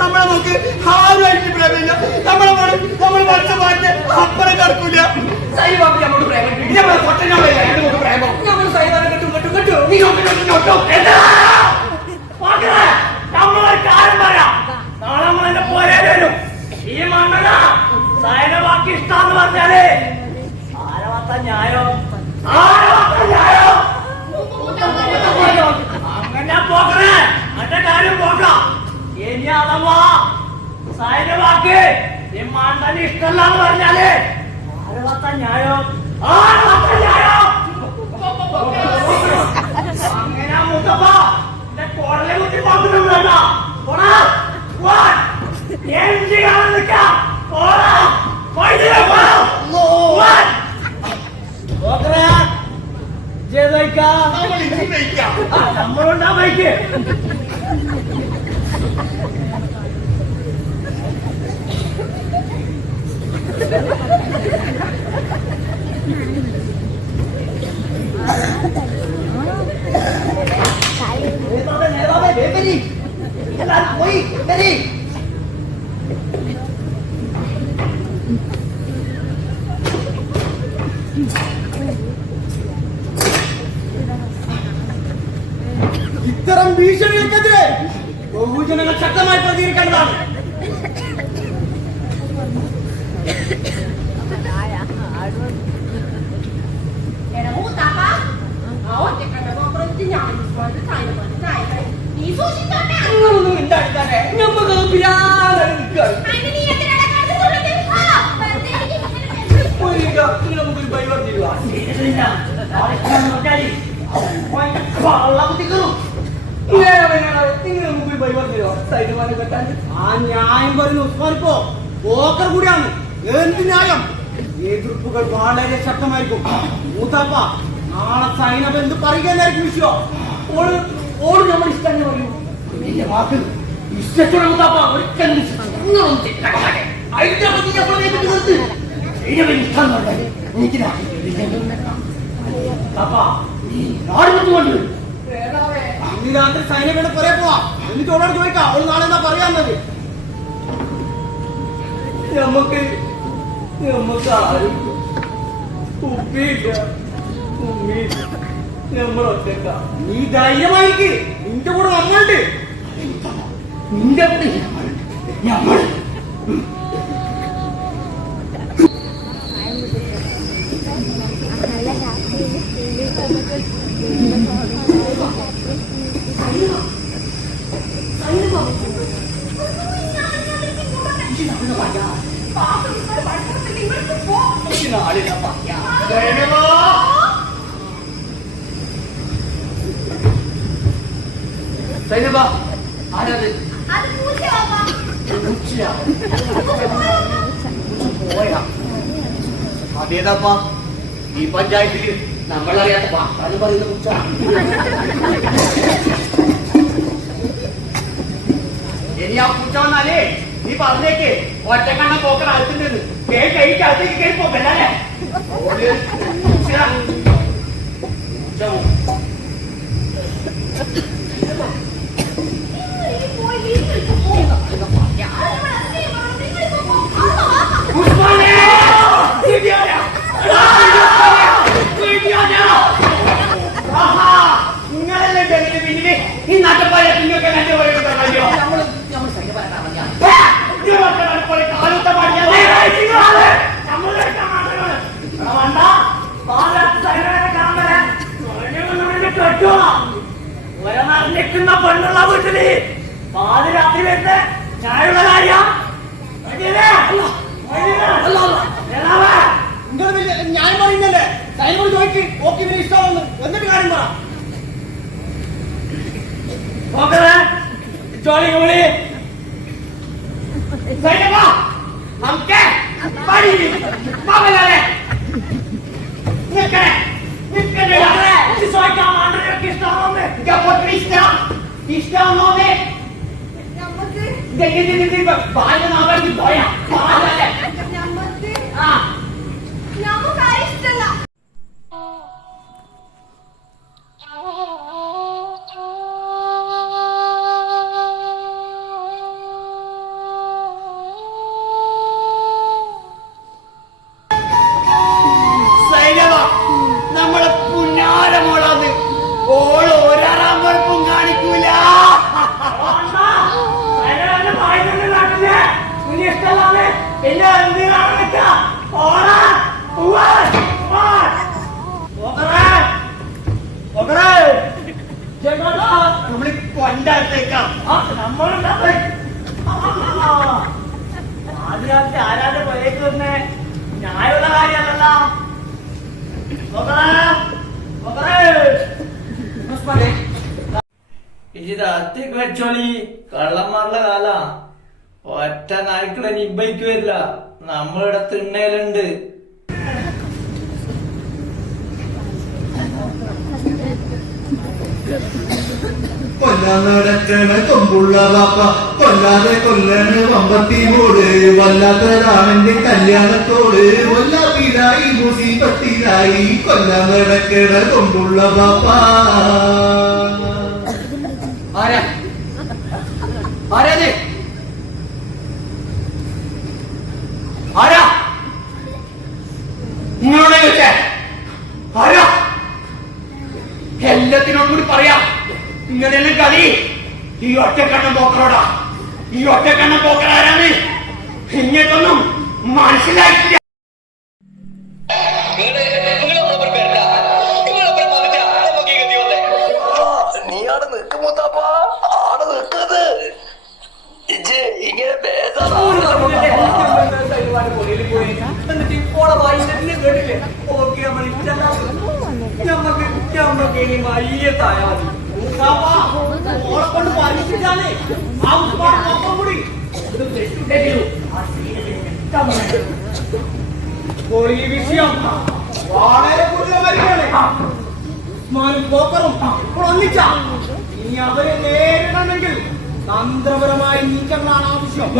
നമ്മളെ നോക്ക് ആരുമായിട്ട് പ്രേമില്ല. നമ്മളെ മോള് നമ്മൾ പഠിച്ച പാട്ട് അപ്പനെ കടക്കൂല. സൈവാക്കി നമ്മോട് പ്രേമം നമ്മളെ കൊട്ടനോട് പ്രേമം നമ്മൾ സൈവാനെ കെട്ടും കെട്ടും കെട്ടും നീ നമ്മളെ കാര്യം പറയാം. നാളെ നമ്മളെന്നെ പോരേ വരും. ഈ മണ്ണ സൈനവാക്കി ഇഷ്ടാന്ന് പറഞ്ഞാലേ ആരവാത്ത ന്യായം അങ്ങനെ പോകണേ. അന്റെ കാര്യം പോകാം. ഇനി അഥവാ സൈനവാക്ക് ഈ മണ്ണന് ഇഷ്ടമല്ലാന്ന് പറഞ്ഞാലേ ആരവാത്ത ന്യായം അങ്ങനെ മുത്തപ്പ എന്റെ കോടലെ കുത്തി പോകുന്നു വേണ്ട. നമ്മളുണ്ടാ ബൈക്ക് ഇത്തരം ഭീഷണികൾക്കെതിരെ ബഹുജനങ്ങൾ ശക്തമായി പ്രതികരിക്കേണ്ടതാണ്. നിങ്ങളൊന്നും ഉണ്ടാക്കാതെ നമുക്ക് നമുക്കൊരു ബൈ പറഞ്ഞില്ല. ആ ന്യായം പറയുന്ന ഉസ്മാനിപ്പോ പോക്കർ കൂടിയാണ്. എന്ത് ന്യായം? എതിർപ്പുകൾ വളരെ ശക്തമായിരിക്കും. മൂത്താപ്പ നാളെ സൈനബ് എന്ത് പറയുകയെന്നായിരിക്കും വിഷയം. ഓട് നമ്മൾ ഇഷ്ടം പറയൂ. എന്റെ വാക്ക് ഇഷ്ടത്തോടെ മൂത്താപ്പ ഒരിക്കലും അതിന്റെ പറ്റി ഞാൻ നിർത്ത്. ഇഷ്ടം പറഞ്ഞത് എനിക്ക് ഇന്ന് രാത്രി സൈനബിയുടെ പുറകെ പോവാം. എന്നിട്ട് ഓളോട് ചോദിക്കാം അവൾ നാളെ എന്താ പറയാന്നത്. നമുക്ക് ആരും ഉപ്പിയില്ല ഉമ്മിയില്ല. നമ്മളൊറ്റക്ക. നീ ധൈര്യമായിരിക്ക്. നിന്റെ കൂടെ നമ്മളുണ്ട്. നിന്റെ കൂടെ നമ്മൾ സൈനബ ആരാത്? അത് പൂച്ചയാവാ. അതേതാപ്പാ ഈ പഞ്ചായത്തിൽ നമ്മളറിയാത്ത പാട്ടാണ് പറയുന്ന പൂച്ച. ഇനി ആ പൂച്ച വന്നാലേ നീ പറഞ്ഞേക്ക് ഒറ്റക്കണ്ണ പോക്കർ അടുത്തുണ്ടെന്ന് കേക്ക് അടുത്തേക്ക് കയറി പോക്കല്ലേ. നിങ്ങളല്ലേ പിന്നില് ഈ നാട്ടപ്പായ നിങ്ങൾക്ക് എന്നെ പറയുന്നത് നിൽക്കുന്ന പെണ്ണുള്ള വീട്ടില് പാതിരാത്രി വരുന്ന ഞാനുള്ള കാര്യം ഞാൻ പറയുന്നല്ലേ സൈനോട് ചോദിക്ക് ഓക്കെ ഇഷ്ടമാണെന്ന് എന്നിട്ട് കാര്യം പറ. ജോളി ഗോളി സൈനബാ നമുക്ക് പടി ബാബലേ നിക്കേ നിക്കേ സോയ്ക്കാ മാണ്ടരക്ക് ഇഷ്ടമാണോ ഇഷ്ടമാണോ നമുക്ക് ബാല നാവർക്ക് പോയാ ബാലല്ലേ ആ നമുക്ക് ഇഷ്ടല്ല. സൈനബ നമ്മളെ പുന്നാരമോളാന്ന് ഓള് ഒരാറാം വെറുപ്പും കാണിക്കൂല. പിന്നെ എന്തിനാണ് നമ്മള് കൊണ്ടത്തേക്കാം ആദ്യത്തെ ആരാന്റെ പോയേക്ക് വന്നേ ഞാനുള്ള കാര്യമല്ലല്ലോ. ഇതിക്ക് വെച്ചോളി കള്ളന്മാരുടെ കാല ഒറ്റ നായ്ക്കളെ നിബയ്ക്ക് വരില്ല. നമ്മളിവിടെ തിണ്ണയിലുണ്ട്. കൊല്ലാനടക്കണ കൊമ്പുള്ള വാപ്പ കൊല്ലാതെ കൊല്ലണ് വമ്പത്തിനോട് വല്ലാത്തതാണെന്റെ കല്യാണത്തോട് വല്ലാത്തീരായി മുസീബത്തിലായി കൊല്ലാനടക്കണ കൊമ്പുള്ള വാപ്പ. ആരാ ആരാത്? ആരാ നിങ്ങളോട് ചോദിച്ചേ? ആരാ? എല്ലാത്തിനോടും കൂടി പറയാ നിങ്ങളെല്ലാം കളി ഈ ഒറ്റക്കണ്ണം പോക്കറോടാ. ഈ ഒറ്റക്കണ്ണം പോക്കർ ആരാണ് ഇങ്ങോട്ടൊന്നും മനസ്സിലാക്കില്ല. നീ ആടെ നിൽക്കുമ്പോത്താപ്പാ ആടെ നിൽക്കത് ഇങ്ങനെ കൊണ്ട് പറഞ്ഞിട്ടാണ് ആ ഉസ്മാൻ കൂടി ഈ വിഷയം വളരെ ഗുരുതരമായിരിക്കുകയാണ്. ഉസ്മാനും പോക്കറും ഇപ്പോൾ ഒന്നിച്ച ഇനി അവരെ നേരിടണമെങ്കിൽ തന്ത്രപരമായ നീക്കങ്ങളാണ് ആവശ്യം.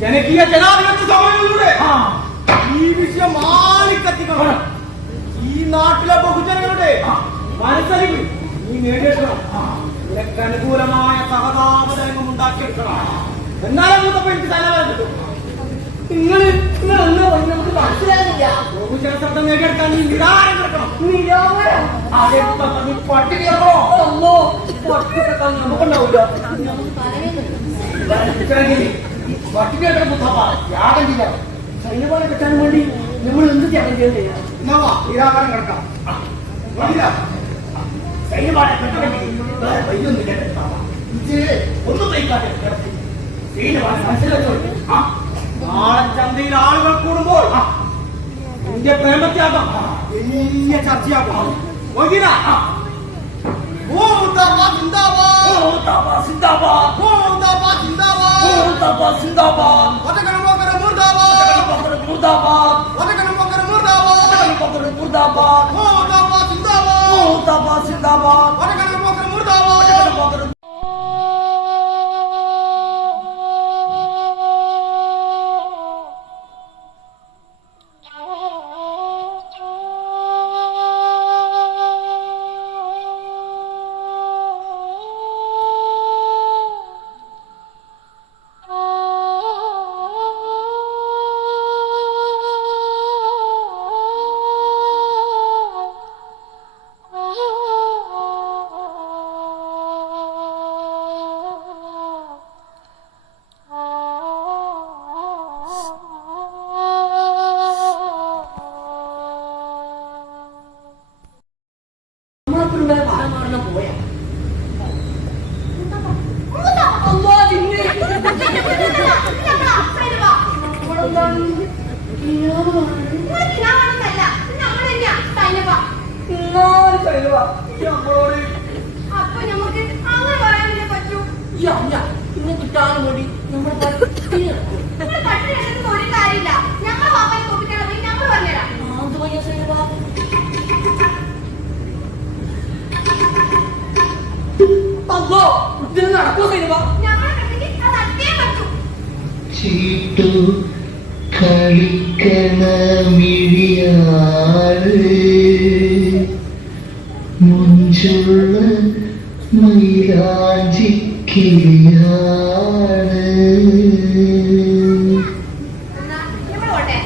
ജനകീയ ജനാധിപത്യ സമരങ്ങളിലൂടെ ഈ വിഷയം ആളിക്കത്തിക്കണം. ഈ നാട്ടിലെ ബഹുജനങ്ങളുടെ മനസ്സരിവ് നീ നേടിയെടുക്കണം. നിനക്ക് അനുകൂലമായ സഹതാപതരംഗം ഉണ്ടാക്കിയെടുക്കണം. എന്നാലും മൂത്തപ്പോ എനിക്ക് തലവേദന കിട്ടും. നമുക്ക് മനസ്സിലാകുന്നില്ല. ബഹുജന ശബ്ദം നേടിയെടുക്കാൻ നീ നിരാഹാരം കിടക്കണം. പട്ടി കേൾക്കണോ? നമുക്കുണ്ടാവില്ല. പട്ടി കേൾക്കണ മുത്തപ്പ യാഗം ചെയ്യാം. സൈന്യപാലം കിട്ടാൻ വേണ്ടി നമ്മൾ എന്ത് ത്യാഗം ചെയ്യാൻ? നിരാഹാരം കിടക്കാം. സൈന്യമാണ് വേറെ വഴിയൊന്നുമില്ല മുത്താപ്പ. ഇത് ഒന്നും തയ്ക്കാതെ കിടത്തി സൈന്യമാണ് മനസ്സിലാച്ചോ. നാളെ ചന്തയിൽ ആളുകൾ കൂടുമ്പോൾ എന്റെ പ്രേമത്യാഗം വലിയ ചർച്ചയാകും. വകീല, ഓ മുത്താപ്പ സിന്ദാബാദ്, ഓ മുത്താപ്പ സിന്ദാബാദ്, ഓ മുത്താപ്പ സിന്ദാബാദ്, ഓ മുത്താപ്പ സിന്ദാബാദ്, വടകര മോക്കര മുർദാബാദ്, മുർദാബാദ്, വടകര മോക്കര മുർദാബാദ്, മുർദാബാദ്, ഓ മുത്താപ്പ സിന്ദാബാദ്, ഓ മുത്താപ്പ സിന്ദാബാദ്, വടകര മോക്കര മുർദാബാദ്. അപ്പൊ നമുക്ക് അങ്ങനെ പറയാനേ പറ്റൂ. ഇന്ന് കിട്ടാനും കൂടി നമ്മൾ പട്ടിണി കിടക്കും. നിങ്ങൾ പട്ടിണി കിടക്കുന്ന ഒരു കാര്യമില്ല. ഞങ്ങൾ വാപ്പാനെ തോപ്പിക്കണം, ഞങ്ങൾ പറഞ്ഞുതരാം. അത് പയ്യ സൈനബ. അല്ലോ ഇതിന് നടക്കോ സൈനബ? ഞങ്ങളെ കണ്ടെങ്കിൽ അത് അറ്റേ പറ്റൂ. ചീട്ടു കളിക്കണ മിഴിയാറ് മുഞ്ചുള്ള മൈലാഞ്ചിക്കിളിയാണ്. എന്നാ നമ്മൾ പോട്ടെ.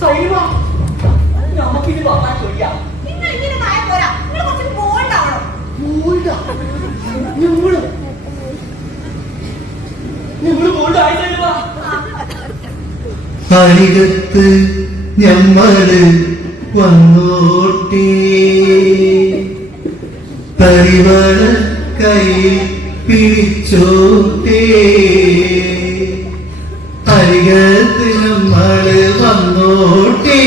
സൈനബ നമുക്കിത് പറയാൻ ചോദിക്കാം. നിങ്ങൾ ഇങ്ങനെ നായ പോരാ. നിങ്ങൾ കുറച്ച് ബോൾഡ് ആവണം. ഞങ്ങള് ബോൾഡായി സൈനബ. അരികത്ത് ഞമ്മള് വന്നോട്ടേ തരിവള കയ്യിൽ പിടിച്ചോട്ടേ. അരികത്ത് ഞമ്മള് വന്നോട്ടേ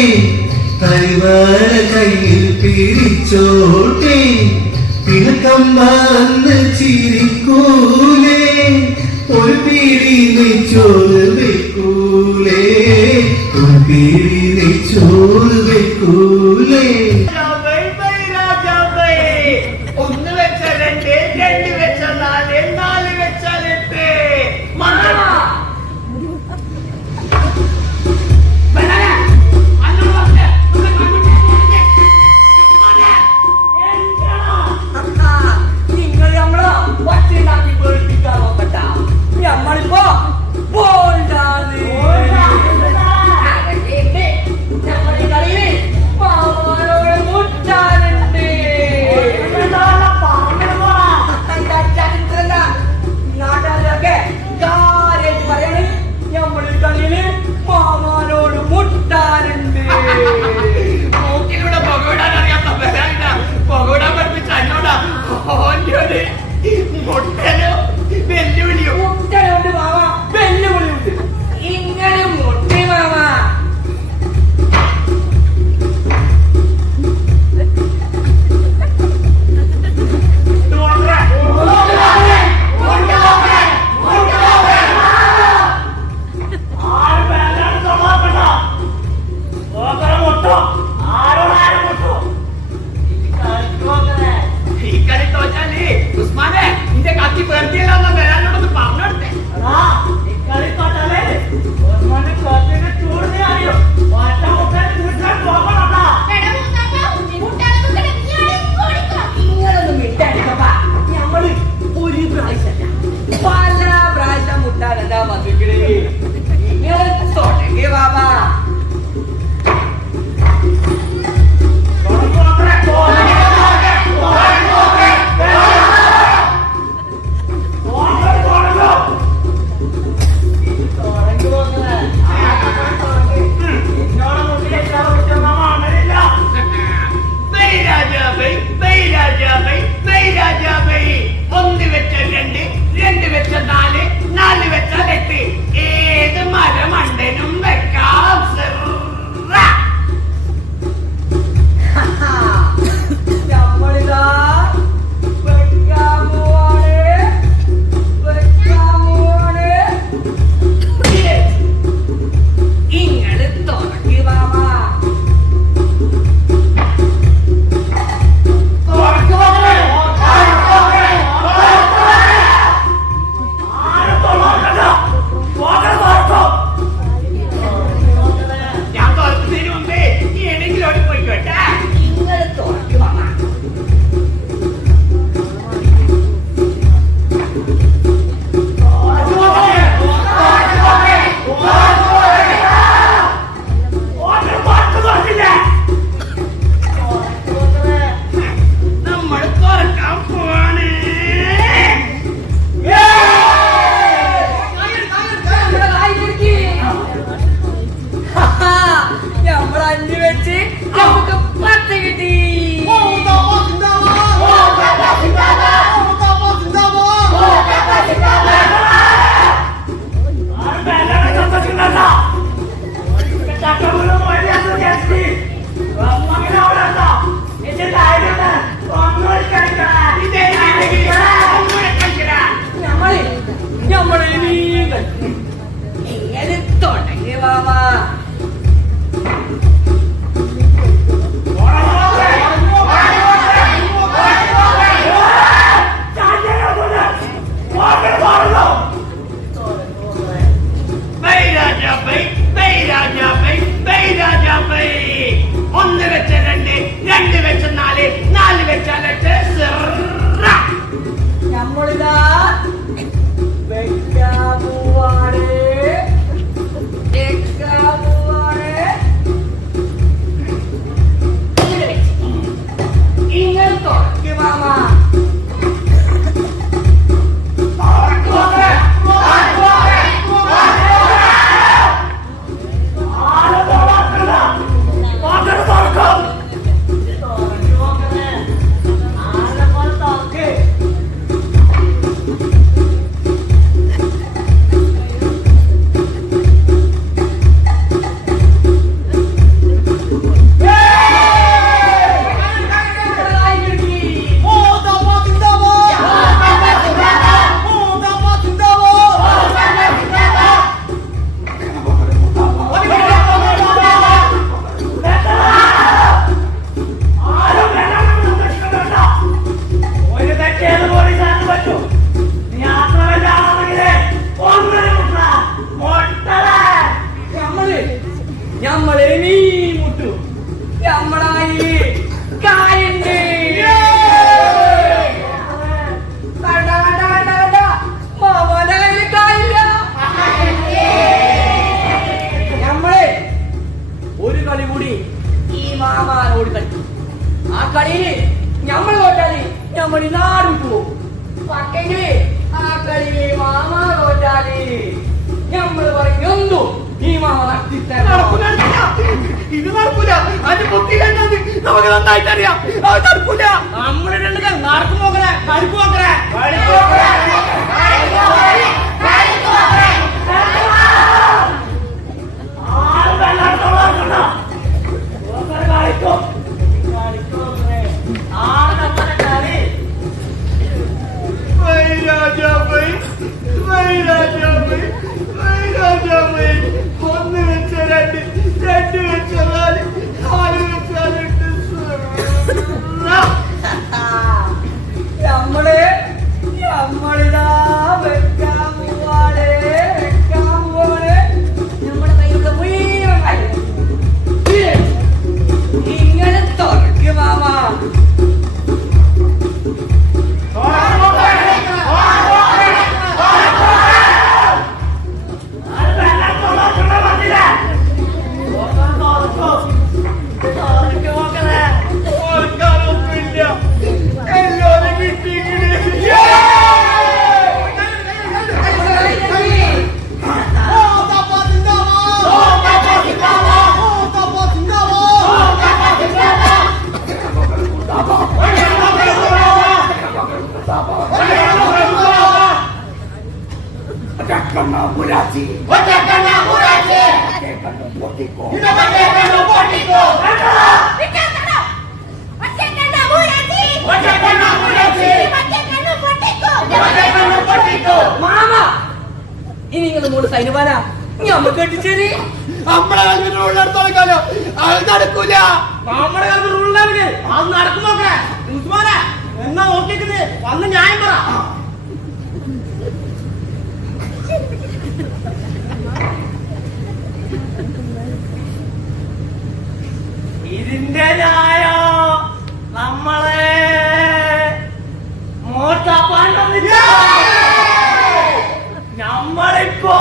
തരിവള കയ്യിൽ പിടിച്ചോട്ടേ. പിണക്കം വന്ന് ചിരിക്കൂലേ ഒരു പിടി നെയ്ച്ചോറ് വെക്കൂലേ, ഒരു പിടി നെയ്ച്ചോറ് വെക്കൂലേ. ഒന്ന് വെച്ചാൽ രണ്ട്, രണ്ട് വെച്ചാൽ നാല്, നാല് വെച്ചാൽ എട്ട്. മന്ത്രം നിങ്ങൾ നമ്മളെ ഒറ്റണ്ടാക്കി പേടിപ്പിക്കാൻ നോക്കട്ട. നമ്മളിപ്പോ ബോൾഡാണ്. ഞങ്ങളുടെ കളിയില് മാമാരോട് കളിക്കും. ഇങ്ങനെ തുടങ്ങി മാമ. ഒന്ന് വെച്ച രണ്ട്, രണ്ട് വെച്ച നാല്, നാല് വെച്ചാൽ എട്ട്. നമ്മളിതാ വെക്കാൻ പോവാണ്. വെക്കാൻ പോവാണ്. ഇങ്ങനെ തുടങ്ങി മാമ. നമ്മളെ നീ മുട്ടു. നമ്മളായി കായുണ്ട്. മാമന്റെ കയ്യിൽ കായില്ല. നമ്മളെ ഒരു കളി കൂടി ഈ മാമാനോട് കളിക്കും. ആ കളിയില് നമ്മൾ തോറ്റാല് നമ്മൾ ഈ നാട് വിട്ടുപോകും. പക്ഷെങ്കില് ആ കളിയില് മാമ തോറ്റാല് നമ്മൾ പറയുന്നു ഈ മാമ ഇത് നടക്കൂല. അത് പൊട്ടിയില്ലെന്നത് നമുക്ക് നന്നായിട്ട് അറിയാം. അത് നടക്കൂല. നമ്മളെ രണ്ട് നടക്കും നോക്കണേ, കളിക്കും നോക്കണേ. ഒന്ന് വെച്ച രണ്ട്, രണ്ട് വെച്ച നാല്, നാല് വെച്ചാൽ എട്ട്. നമ്മളിതാ വെക്കാൻ പോവാണ്. വെക്കാൻ പോവാണ്. നമ്മുടെ കയ്യിലുള്ള മുഴുവൻ കാര്യം ഇങ്ങനെ തുറക്ക് മാമ. ഇനി നിങ്ങൾ മൂട് സൈനുവാനാ ഞമ്മക്ക് കെട്ടിച്ചേരി. നമ്മളെ കൽവിനുള്ളിടത്തോളം കാലം അത് നടക്കൂല. നമ്മുടെ കാലത്ത് റൂളുണ്ടാവില്ലേ? അത് നടക്കും നോക്കണേ. ഉസ്മാനെ എന്നാ നോക്കിക്കുന്നത് വന്ന് ന്യായം പറ. ഇതിന്റെ ന്യായോ നമ്മളെ മോട്ടാപ്പാൻ വന്നില്ല. നമ്മളിപ്പോ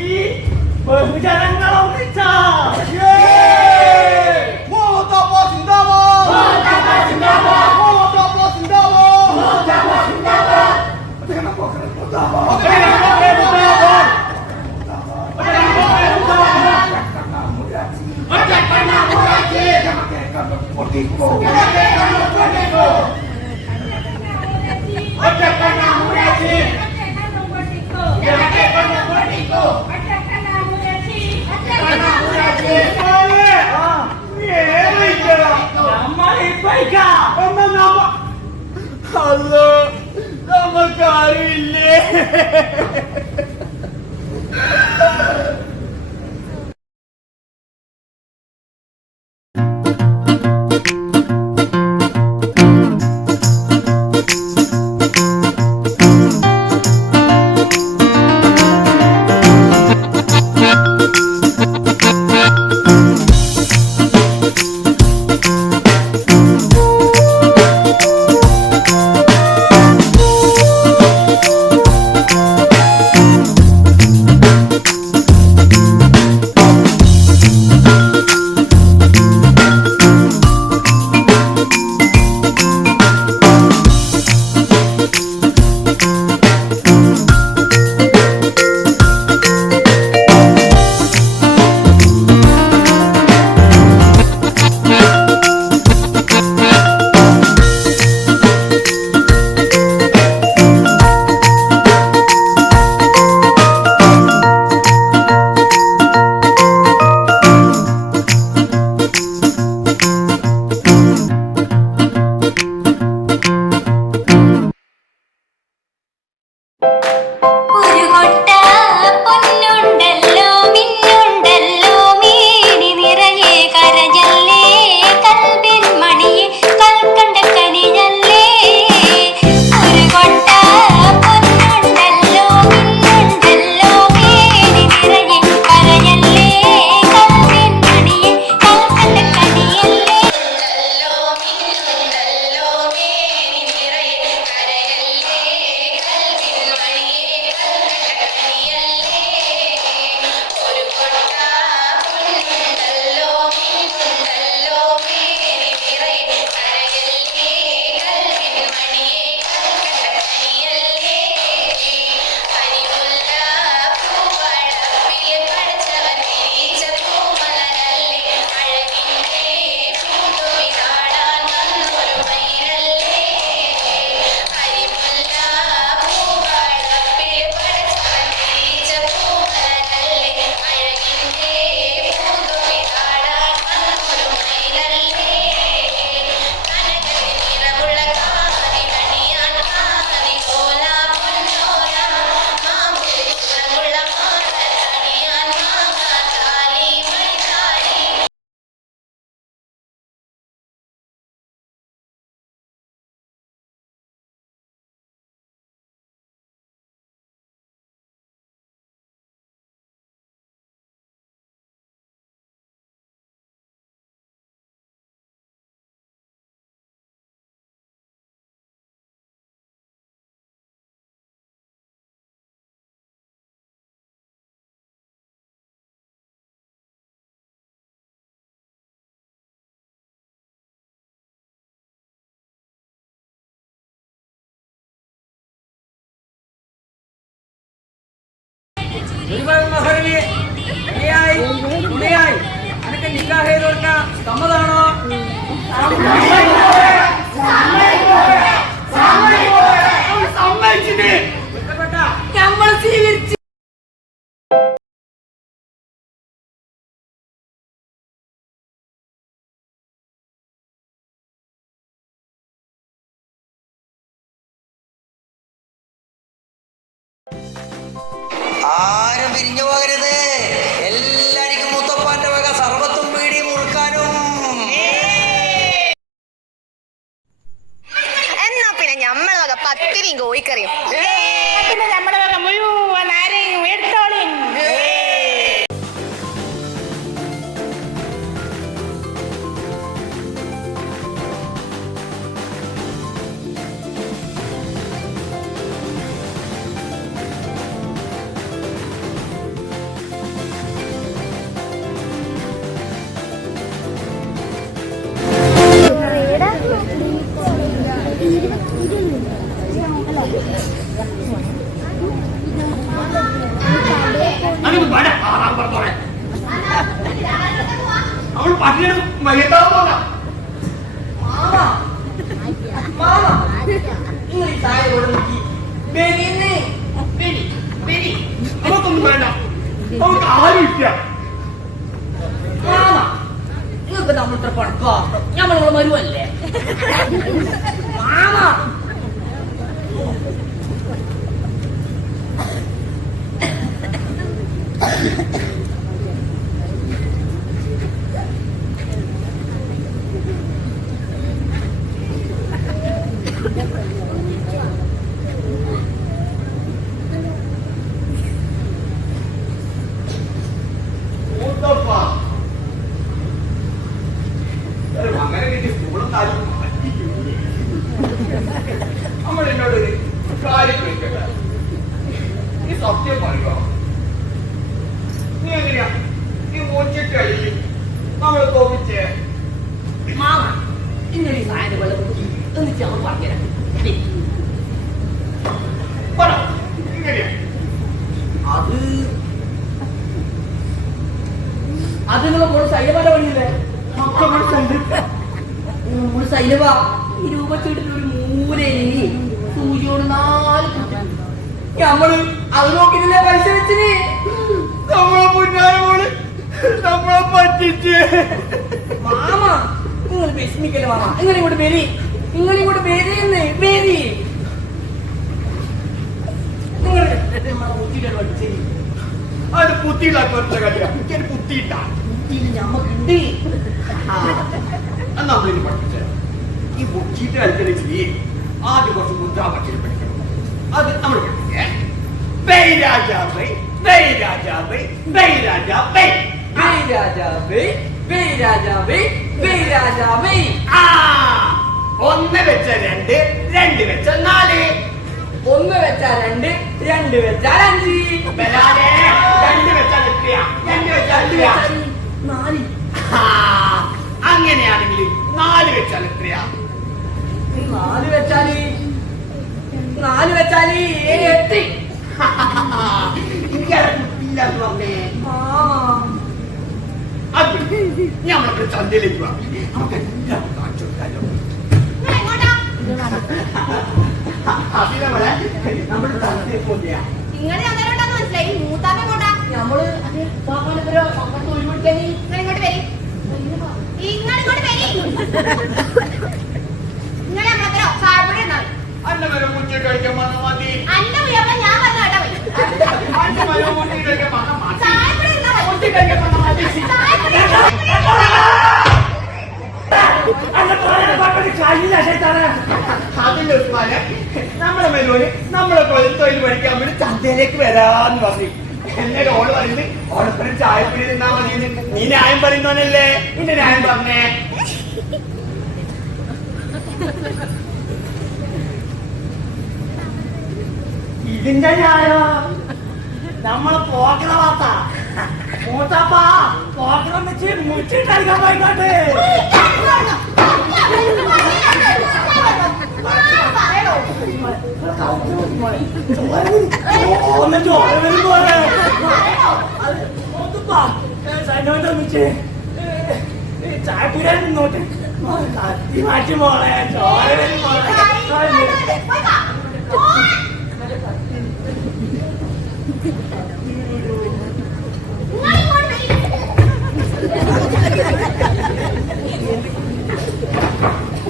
ഈ ബഹുജനങ്ങളൊന്നിച്ച നമുക്കാരുമില്ലേ? അനക്ക് നിക്കാഹ് ചെയ്ത് കൊടുക്കാം സമ്മതാണോ? നമ്മൾ സ്വീകരിച്ചു. ആരും പിരിഞ്ഞു പോകരുത്. എല്ലാവർക്കും മുത്തപ്പാന്റെ വക സർവത്തും പീടി മുറുക്കാനും. എന്നാ പിന്നെ ഞമ്മളെ വക പത്തിരിയും കോഴിക്കറിയും. നമ്മുടെ വക മുഴുവൻ ആരെയും എടുത്തോളിൻ. അവൾ പട്ടിണി മയ്യത്താൻ പോകാം. നിങ്ങൾ ഈ ചായ ഇവിടെ നോക്കി അവൾക്കൊന്നും വേണ്ട. അവൾക്ക് ആരും ഇല്ല. നിങ്ങൾക്ക് നമ്മളിത്ര പഴക്കോ ഞമ്മളോട് വരുമല്ലേ മാമ. അങ്ങനെ കിട്ടി സ്കൂളും താലും നമ്മൾ എന്നോടൊരു കാര്യം ചോദിക്കട്ടെ. നീ സത്യം പറയുക. നീ എങ്ങനെയാ നീ മോച്ചിട്ടഴിയും നമ്മളെ തോപ്പിച്ചേ? മാമ നിങ്ങൾ ഈ സായന വെള്ളം നോക്കി എന്നിട്ട് അവർ പറഞ്ഞുതരാം. പറ എങ്ങനെയാ? അത് നിങ്ങൾ മോള് സൈലമാരുടെ പണിയില്ലേ? മോള് സൈലവ ഈ രൂപത്തിട്ട് ഒരു മൂലയില് സൂചിയോട് 4 നമ്മള് അത് നോക്കിയില്ലേ പൈസ വെച്ചിന്. നമ്മളെ മുന്നാളോട് നമ്മളെ പറ്റിച്ച്. മാമ നിങ്ങൾ വിഷമിക്കല്ലേ മാമ. നിങ്ങളിങ്ങോട്ട് വരി. നിങ്ങളിങ്ങോട്ട് വരിയെന്ന് വരി. നിങ്ങൾ പഠിച്ചേ അത് പുത്തിയില്ലാത്ത കളിയാ. എനിക്കൊരു പുത്തിയിട്ടാ. ഞമ്മക്കുണ്ട്. നമ്മളിനി പഠിപ്പിച്ചേ ഈ ബുദ്ധിയിട്ട് കളിക്കണമെങ്കിൽ ആദ്യം കുറച്ച് മുദ്രാവാക്യം പഠിക്കണം. അത് നമ്മൾ പഠിപ്പിക്കേ. ബൈ രാജാവേ ബൈ രാജാവേ ബൈ രാജാവേ ബൈ രാജാവേ ബൈ രാജാവേ ബൈ രാജാവേ. ആ 1 വെച്ച 2 2 വെച്ച 4 1 വെച്ചാ 2 2 വെച്ചാ 5 ബലാലേ 2 വെച്ചാൽ എത്രയാ? 2 വെച്ചാൽ എത്രയാ? 4. അങ്ങനെയാണെങ്കിൽ 4 വെച്ചാൽ എത്രയാ? 4 വെച്ചാല് 8. ഇല്ലാന്ന് പറഞ്ഞേ. അത് ഞമ്മൾക്ക് ചന്തയിലേക്ക് പോവാം. നമുക്ക് എല്ലാം കാണിച്ചു കൊടുക്കാലോ. അതിനെ നമ്മൾ ചന്തയിൽ പോയാ നിങ്ങൾ ഞങ്ങളോടാന്ന് മനസ്സിലായി. മൂത്താപ്പ കൊണ്ടാ നമ്മള് അത് പാപ്പാനപ്പുറം അങ്ങോട്ട് ഒഴിവെടുക്കാൻ ഇങ്ങോട്ട് വരി. ഇങ്ങോട്ട് വരി. നിങ്ങൾ നമ്മളെ ചായപ്പൊടി എന്നാ അന്ന വരെ മുന്നിൽ കഴിക്കാൻ വന്ന മതി. അന്റെ മുയപ്പ ഞാൻ വന്നു കേട്ടാ മതി. അന്ന വരെ മുന്നിൽ കഴിക്കാൻ വന്ന മതി. ചായപ്പൊടി എന്നാ മതി. മുന്നിൽ കഴിക്കാൻ വന്ന മതി. ചായപ്പൊടി അതിന്റെ ഉസ്മാനെ നമ്മളെ മെരുവിന് നമ്മളെ തൊഴിൽ പഠിക്കാൻ വേണ്ടി ചന്തയിലേക്ക് വരാന്ന് പറഞ്ഞു. എന്നോട് ഓള് പറയുന്നത് ഓളപ്പുറം ചായപ്പൊടി തിന്നാ മതി. നീ ന്യായം പറയുന്നവനല്ലേ? നിന്റെ ന്യായം പറഞ്ഞേ. ഇതിന്റെ ഞാനോ നമ്മള് പോക്കണ വാർത്ത മൂത്താപ്പാ പോക്കണം വെച്ച് മുച്ചിട്ടടിക്കാൻ പോയിക്കോട്ടെ. പറയണോ ഒന്ന് ചോര വരും പോലെ സൈനോട്ട് ചായപ്പുരാൻ നോട്ട് കത്തി മാറ്റി മോളെ ചോര വരും മോളെ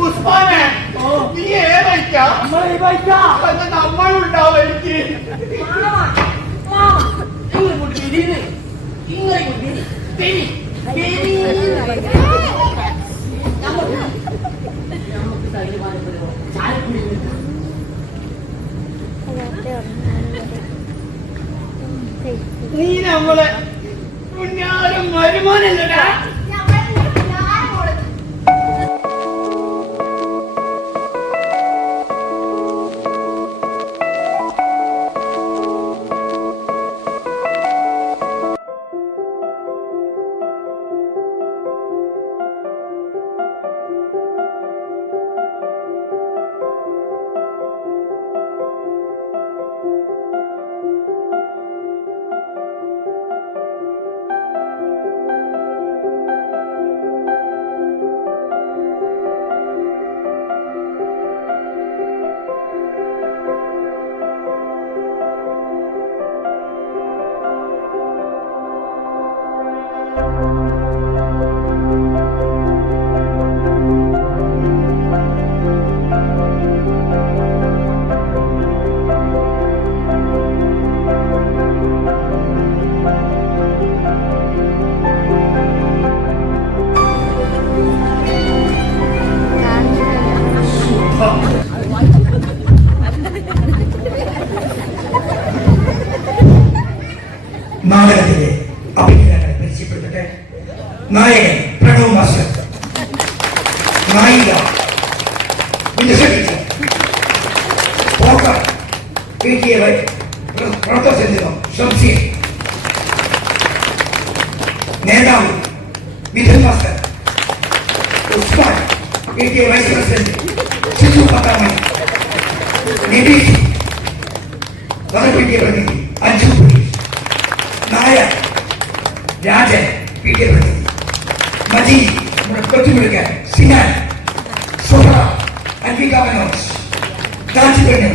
ഉസ്മാനെ നീ ഏതായിക്കാം നമ്മളുണ്ടാവും എനിക്ക് നീ നമ്മളെ പുണ്യാലും വരുമാനല്ലടാ. നാടകത്തിലെ അഭിനയങ്ങളെ പരിചയപ്പെടുത്തട്ടെ. നായകൻ പ്രണവ് മാസ്റ്റർ, നായിക നേതാവ് Mithun master, Usman vice president Shiju Pathamani, Nitheesh പ്രതിനിധി അഞ്ജു പുലി, നായർ രാജൻ പ്രതിനിധി, മജീദ് നമ്മുടെ കൊച്ചുമിടുക്കൻ സിനാൻ, സുഹറ അൻവിക മനോജ്, കാഞ്ചിപുരം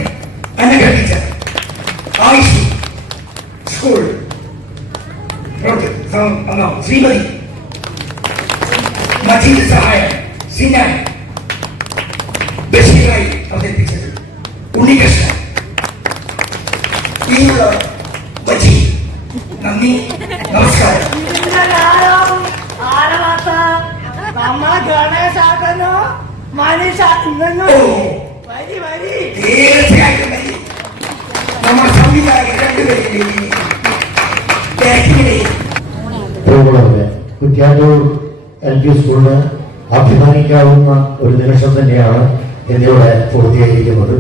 അന്നഗ ടീച്ചർ, ആയിഷു സ്കൂൾ ശ്രീമതി, മജീദ് സഹായൻ സിനാൻ, ബഷീറായി അവതരിപ്പിച്ചത് ഉണ്ണികൃഷ്ണൻ. ഇതിനുള്ള ബജി നന്ദി, നമസ്കാരം. നമ്മളെ ഗണേശാക്കനോ മനീഷാക്കനോ വരി വരി തീർച്ചയായിട്ടും വരി. നമ്മുടെ സംവിധായകൻ രണ്ടുപേരും കുറ്റ്യാട്ടൂർ LP സ്കൂളിന് അഭിമാനിക്കാവുന്ന ഒരു നിമിഷം തന്നെയാണ് എന്നിവിടെ പൂർത്തീകരിക്കുന്നത്.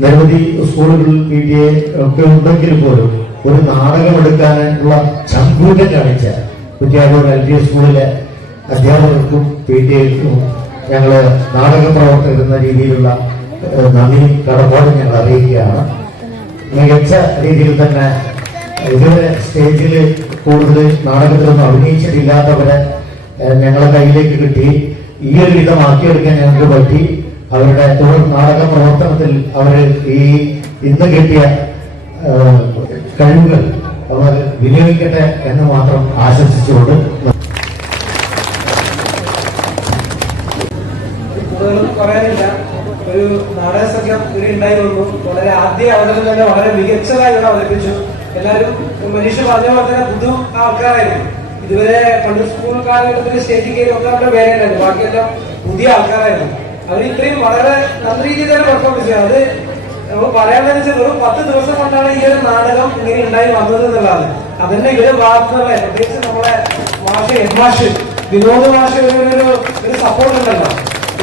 നിരവധി സ്കൂളുകളിൽ PTA ഒക്കെ ഉണ്ടെങ്കിൽ പോലും ഒരു നാടകമെടുക്കാനുള്ള ചങ്കൂറ്റം കാണിച്ച കുറ്റ്യാട്ടൂർ LP സ്കൂളിലെ അധ്യാപകർക്കും PTAക്കും ഞങ്ങൾ നാടക പ്രവർത്തകർ എന്ന രീതിയിലുള്ള നന്ദിയും കടപ്പാടും ഞങ്ങൾ അറിയിക്കുകയാണ്. മികച്ച രീതിയിൽ തന്നെ ഇതുവരെ സ്റ്റേജിൽ കൂടുതൽ നാടകത്തിലൊന്നും അഭിനയിച്ചിട്ടില്ലാത്തവരെ ഞങ്ങളെ കയ്യിലേക്ക് കിട്ടി. ഈ ഒരു വിധമാക്കിയെടുക്കാൻ ഞങ്ങൾക്ക് പറ്റി. അവരുടെ തുടർ നാടക പ്രവർത്തനത്തിൽ അവർ ഈ ഇന്ന് കിട്ടിയ കഴിവുകൾ അവർ വിനിയോഗിക്കട്ടെ എന്ന് മാത്രം ആശംസിച്ചുകൊണ്ട് പറയാനില്ല. ഒരു നാടക സംഘം ഇവിടെ ഉണ്ടായി വന്നു. വളരെ ആദ്യ അവതരണം തന്നെ വളരെ മികച്ചതായി ഇവിടെ അവതരിപ്പിച്ചു. എല്ലാവരും മനീഷ് പറഞ്ഞ പോലെ തന്നെ പുതു ആൾക്കാരായിരുന്നു. ഇതുവരെ പണ്ട് സ്കൂൾ കാലഘട്ടത്തിൽ സ്റ്റേജിൽ കയറി ഒന്നാമത്തെ പേരുണ്ടായിരുന്നു. ബാക്കിയെല്ലാം പുതിയ ആൾക്കാരായിരുന്നു. അവർ ഇത്രയും വളരെ നല്ല രീതിയിൽ തന്നെ പെർഫോമൻസ് ചെയ്യും. അത് നമ്മൾ പറയാൻ വെച്ചാൽ വെറും 10 ദിവസം കൊണ്ടാണ് ഈ ഒരു നാടകം ഇങ്ങനെ ഉണ്ടായി വന്നത് എന്നുള്ളതാണ്. അതന്നെ ഇവരെ വാർത്തകളെ പ്രത്യേകിച്ച് നമ്മളെ മാഷ് ഹെഡ് മാഷ് വിനോദ് മാഷ് ഒരു സപ്പോർട്ട് ഉണ്ടല്ലോ.